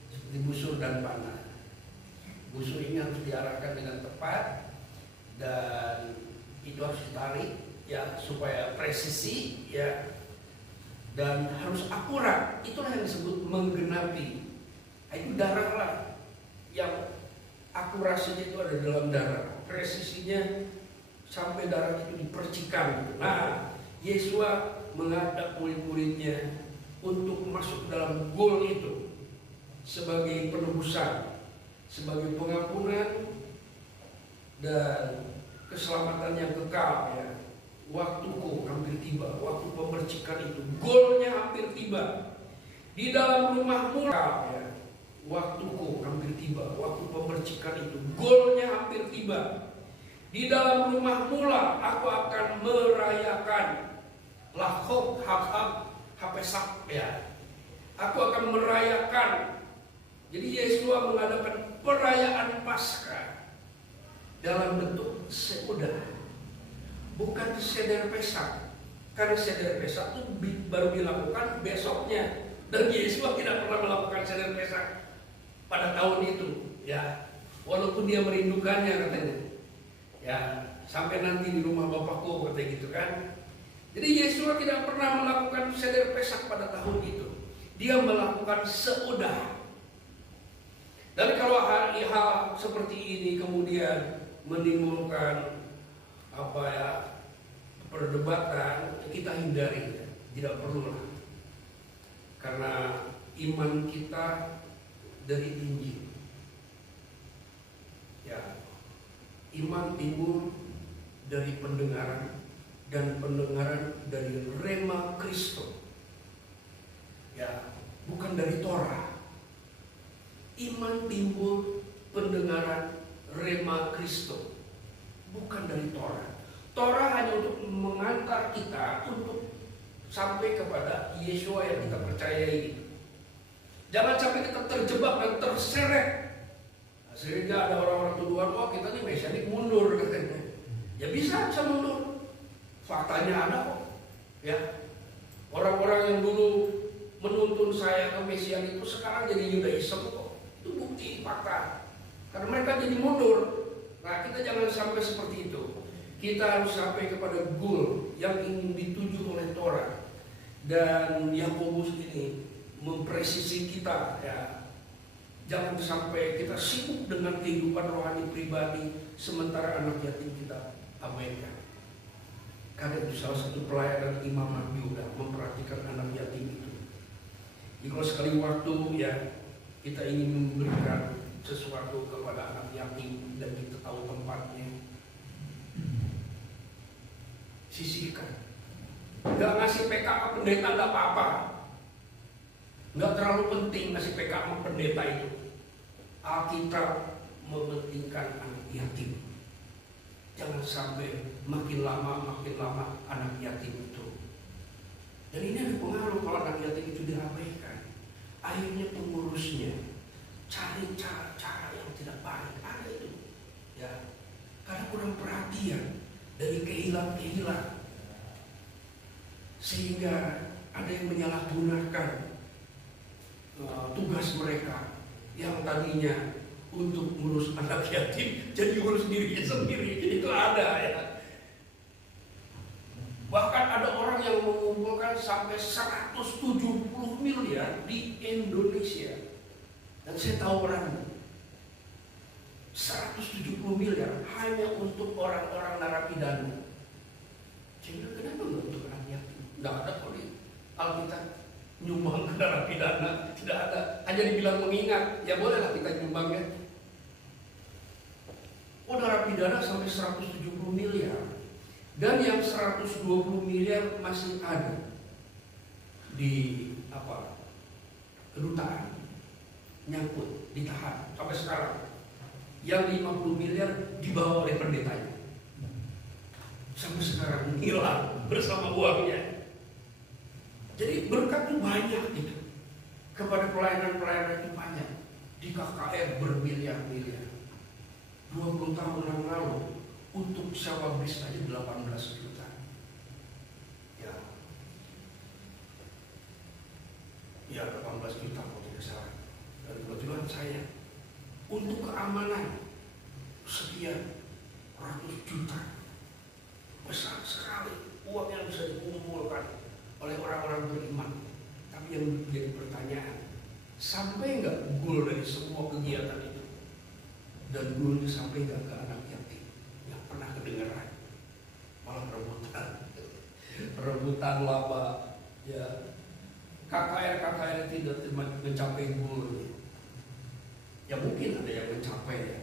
seperti busur dan panah. Busur ini harus diarahkan dengan tepat dan itu harus ditarik ya supaya presisi ya, dan harus akurat. Itulah yang disebut menggenapi. Nah, itu darah lah yang akurasinya itu ada dalam darah, presisinya sampai darah itu dipercikan. Nah, Yesua mengajak murid-muridnya untuk masuk dalam goal itu sebagai penebusan, sebagai pengampunan dan keselamatan yang kekal ya. Waktuku hampir tiba, waktu pemercikan itu, goalnya hampir tiba. Di dalam rumahmu ya. Waktuku hampir tiba, waktu pemercikan itu, goalnya hampir tiba. Di dalam rumahmu lah aku akan merayakan lahok hak hapesak ya. Aku akan merayakan. Jadi Yesua mengadakan perayaan Paskah dalam bentuk seudah, bukan seder Pesak. Karena seder Pesak itu baru dilakukan besoknya, dan Yesua tidak pernah melakukan seder Pesak pada tahun itu ya, walaupun dia merindukannya katanya ya, sampai nanti di rumah Bapakku katanya gitu kan. Jadi Yesua tidak pernah melakukan seder Pesak pada tahun itu, dia melakukan seudah. Dan kalau hal seperti ini kemudian menimbulkan apa ya, perdebatan, kita hindari ya. Tidak perlulah, karena iman kita dari Injil ya. Iman timbul dari pendengaran, dan pendengaran dari Rema Kristo ya, bukan dari Torah. Iman timbul pendengaran Rema Kristo, bukan dari Torah. Torah hanya untuk mengantar kita untuk sampai kepada Yesua yang kita percayai. Jangan sampai kita terjebak dan terseret sehingga ada orang-orang tuduhan, oh kita nih mesianik mundur katanya. Ya bisa mundur, faktanya ada kok ya. Orang-orang yang dulu menuntun saya ke Mesian itu sekarang jadi Yudaisme kok. Itu bukti fakta, karena mereka jadi mundur. Nah kita jangan sampai seperti itu. Kita harus sampai kepada goal yang ingin dituju oleh Torah. Dan Yakobus ini mempresisi kita ya, jangan sampai kita sibuk dengan kehidupan rohani pribadi sementara anak yatim kita abaikan. Karena itu salah satu pelayanan Imam Yuda, memperhatikan anak yatim itu. Jadi kalau sekali waktu ya kita ingin memberikan sesuatu kepada anak yatim dan kita tahu tempatnya, sisihkan. Nggak ngasih PK ke pendeta nggak apa-apa. Nggak terlalu penting ngasih PK ke pendeta itu. Alkitab mementingkan anak yatim. Jangan sampai makin lama anak yatim itu. Dan ini ada pengaruh kalau anak yatim itu diabaikan. Akhirnya pengurusnya cari cara-cara yang tidak baik. Ada itu. Ya. Karena kurang perhatian dari kehilangan, sehingga ada yang menyalahgunakan tugas mereka yang tadinya untuk ngurus anak yatim jadi ngurus dirinya sendiri. Itu ada ya. Bahkan ada orang yang mengumpulkan sampai 170 miliar di Indonesia. Dan saya tahu orang 170 miliar hanya untuk orang-orang narapidana. Jadi kenapa nggak untuk anak yatim? Nggak ada kok di Alkitab nyumbang ke narapidana, tidak ada. Hanya dibilang mengingat, ya bolehlah kita nyumbangnya. Oh, narapidana sampai 170 miliar. Dan yang 120 miliar masih ada di kedutaan, nyangkut, ditahan sampai sekarang. Yang 50 miliar dibawa oleh pendetanya. Sampai sekarang hilang bersama uangnya. Jadi berkat itu banyak gitu. Kepada pelayanan-pelayanan itu banyak. Di KKR bermiliar-miliar. 20 tahun yang lalu untuk sewa bis aja 18 juta. Ya. Ya 18 juta kalau tidak salah. Dan kebetulan saya untuk keamanan sekian ratus juta. Besar sekali uang yang bisa dikumpulkan oleh orang-orang beriman. Tapi yang menjadi pertanyaan, sampai nggak goal dari semua kegiatan itu? Dan goalnya sampai nggak ke anak yatim yang pernah kedengaran? Malah rebutan laba, ya KKR tidak mencapai goal. Ya mungkin ada yang mencapai ya,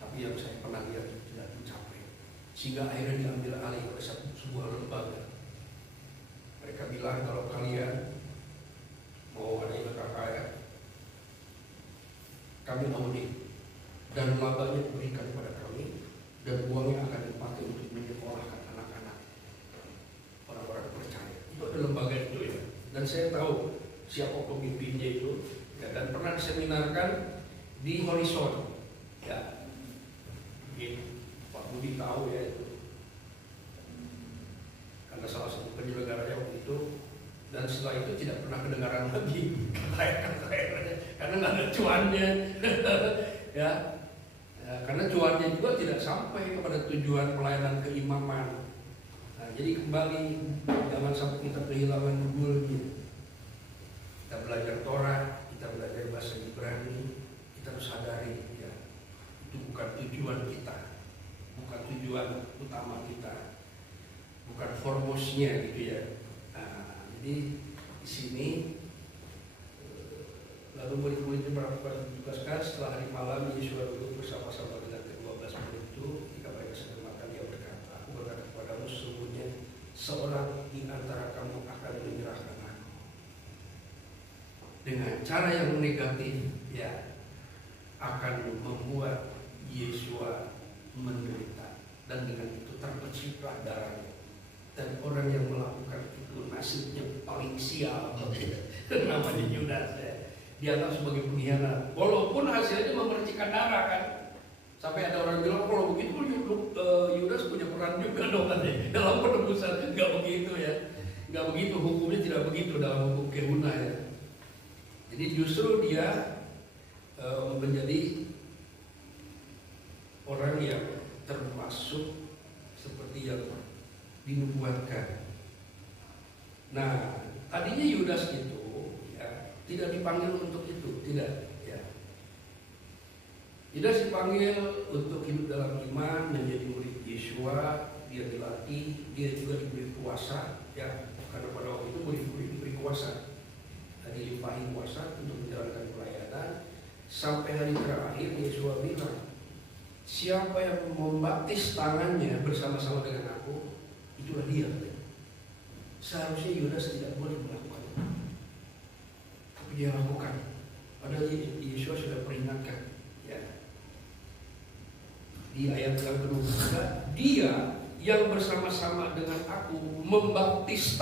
tapi yang saya pernah lihat tidak mencapai. Sehingga akhirnya diambil alih oleh sebuah lembaga. Mereka bilang kalau kalian mau ada KKR, kami audit dan labanya diberikan kepada kami dan uangnya akan dipakai untuk menyekolahkan anak-anak orang-orang percaya. Itu ada lembaga itu ya. Dan saya tahu siapa pemimpinnya itu ya, dan pernah diseminarkan di Horizon ya. Mungkin Pak Budi tahu ya itu, karena salah satu penyelenggaranya waktu itu. Dan setelah itu tidak pernah kedengaran lagi KKR-nya karena nggak ada cuannya. Ya. Ya, karena cuannya juga tidak sampai kepada tujuan pelayanan keimaman. Nah, jadi kembali jangan sampai kita kehilangan goalnya. Kita belajar Torah, kita belajar bahasa Ibrani, kita harus sadari ya, itu bukan tujuan kita, bukan tujuan utama kita, bukan formosnya gitu ya. Nah, jadi di sini lalu murid-murid melakukan tugaskan setelah hari malam Yesus duduk bersama-sama dengan ke-12 murid itu. Ketika mereka sedang makan, dia berkata, aku berkata kepadamu, sesungguhnya seorang di antara kamu akan menyerahkan aku. Dengan cara yang negatif ya, akan membuat Yesus menderita, dan dengan itu terpecahlah darahnya. Dan orang yang melakukan itu nasibnya paling sial. Namanya Yudas ya. Dianggap sebagai pengkhianat, walaupun hasilnya memercikan darah kan. Sampai ada orang bilang kalau begitu Yudas punya peran juga dong dalam penebusan. Nggak begitu ya, nggak begitu, hukumnya tidak begitu dalam hukum Kehuna ya. Jadi justru dia menjadi orang yang termasuk seperti yang dinubuatkan. Nah, tadinya Yudas itu tidak dipanggil untuk itu, tidak ya. Yudas dipanggil untuk hidup dalam iman, menjadi murid Yeshua. Dia dilatih, dia juga diberi kuasa ya, karena pada waktu itu murid-murid diberi kuasa, dilimpahi kuasa untuk menjalankan pelayanan. Sampai hari terakhir Yeshua bilang, siapa yang membaptis tangannya bersama-sama dengan aku, itulah dia dia. Seharusnya Yudas tidak boleh melakukan itu, tapi dia lakukan. Padahal Yesus sudah peringatkan. Ya. Di ayat yang kedua, dia yang bersama-sama dengan aku membaptis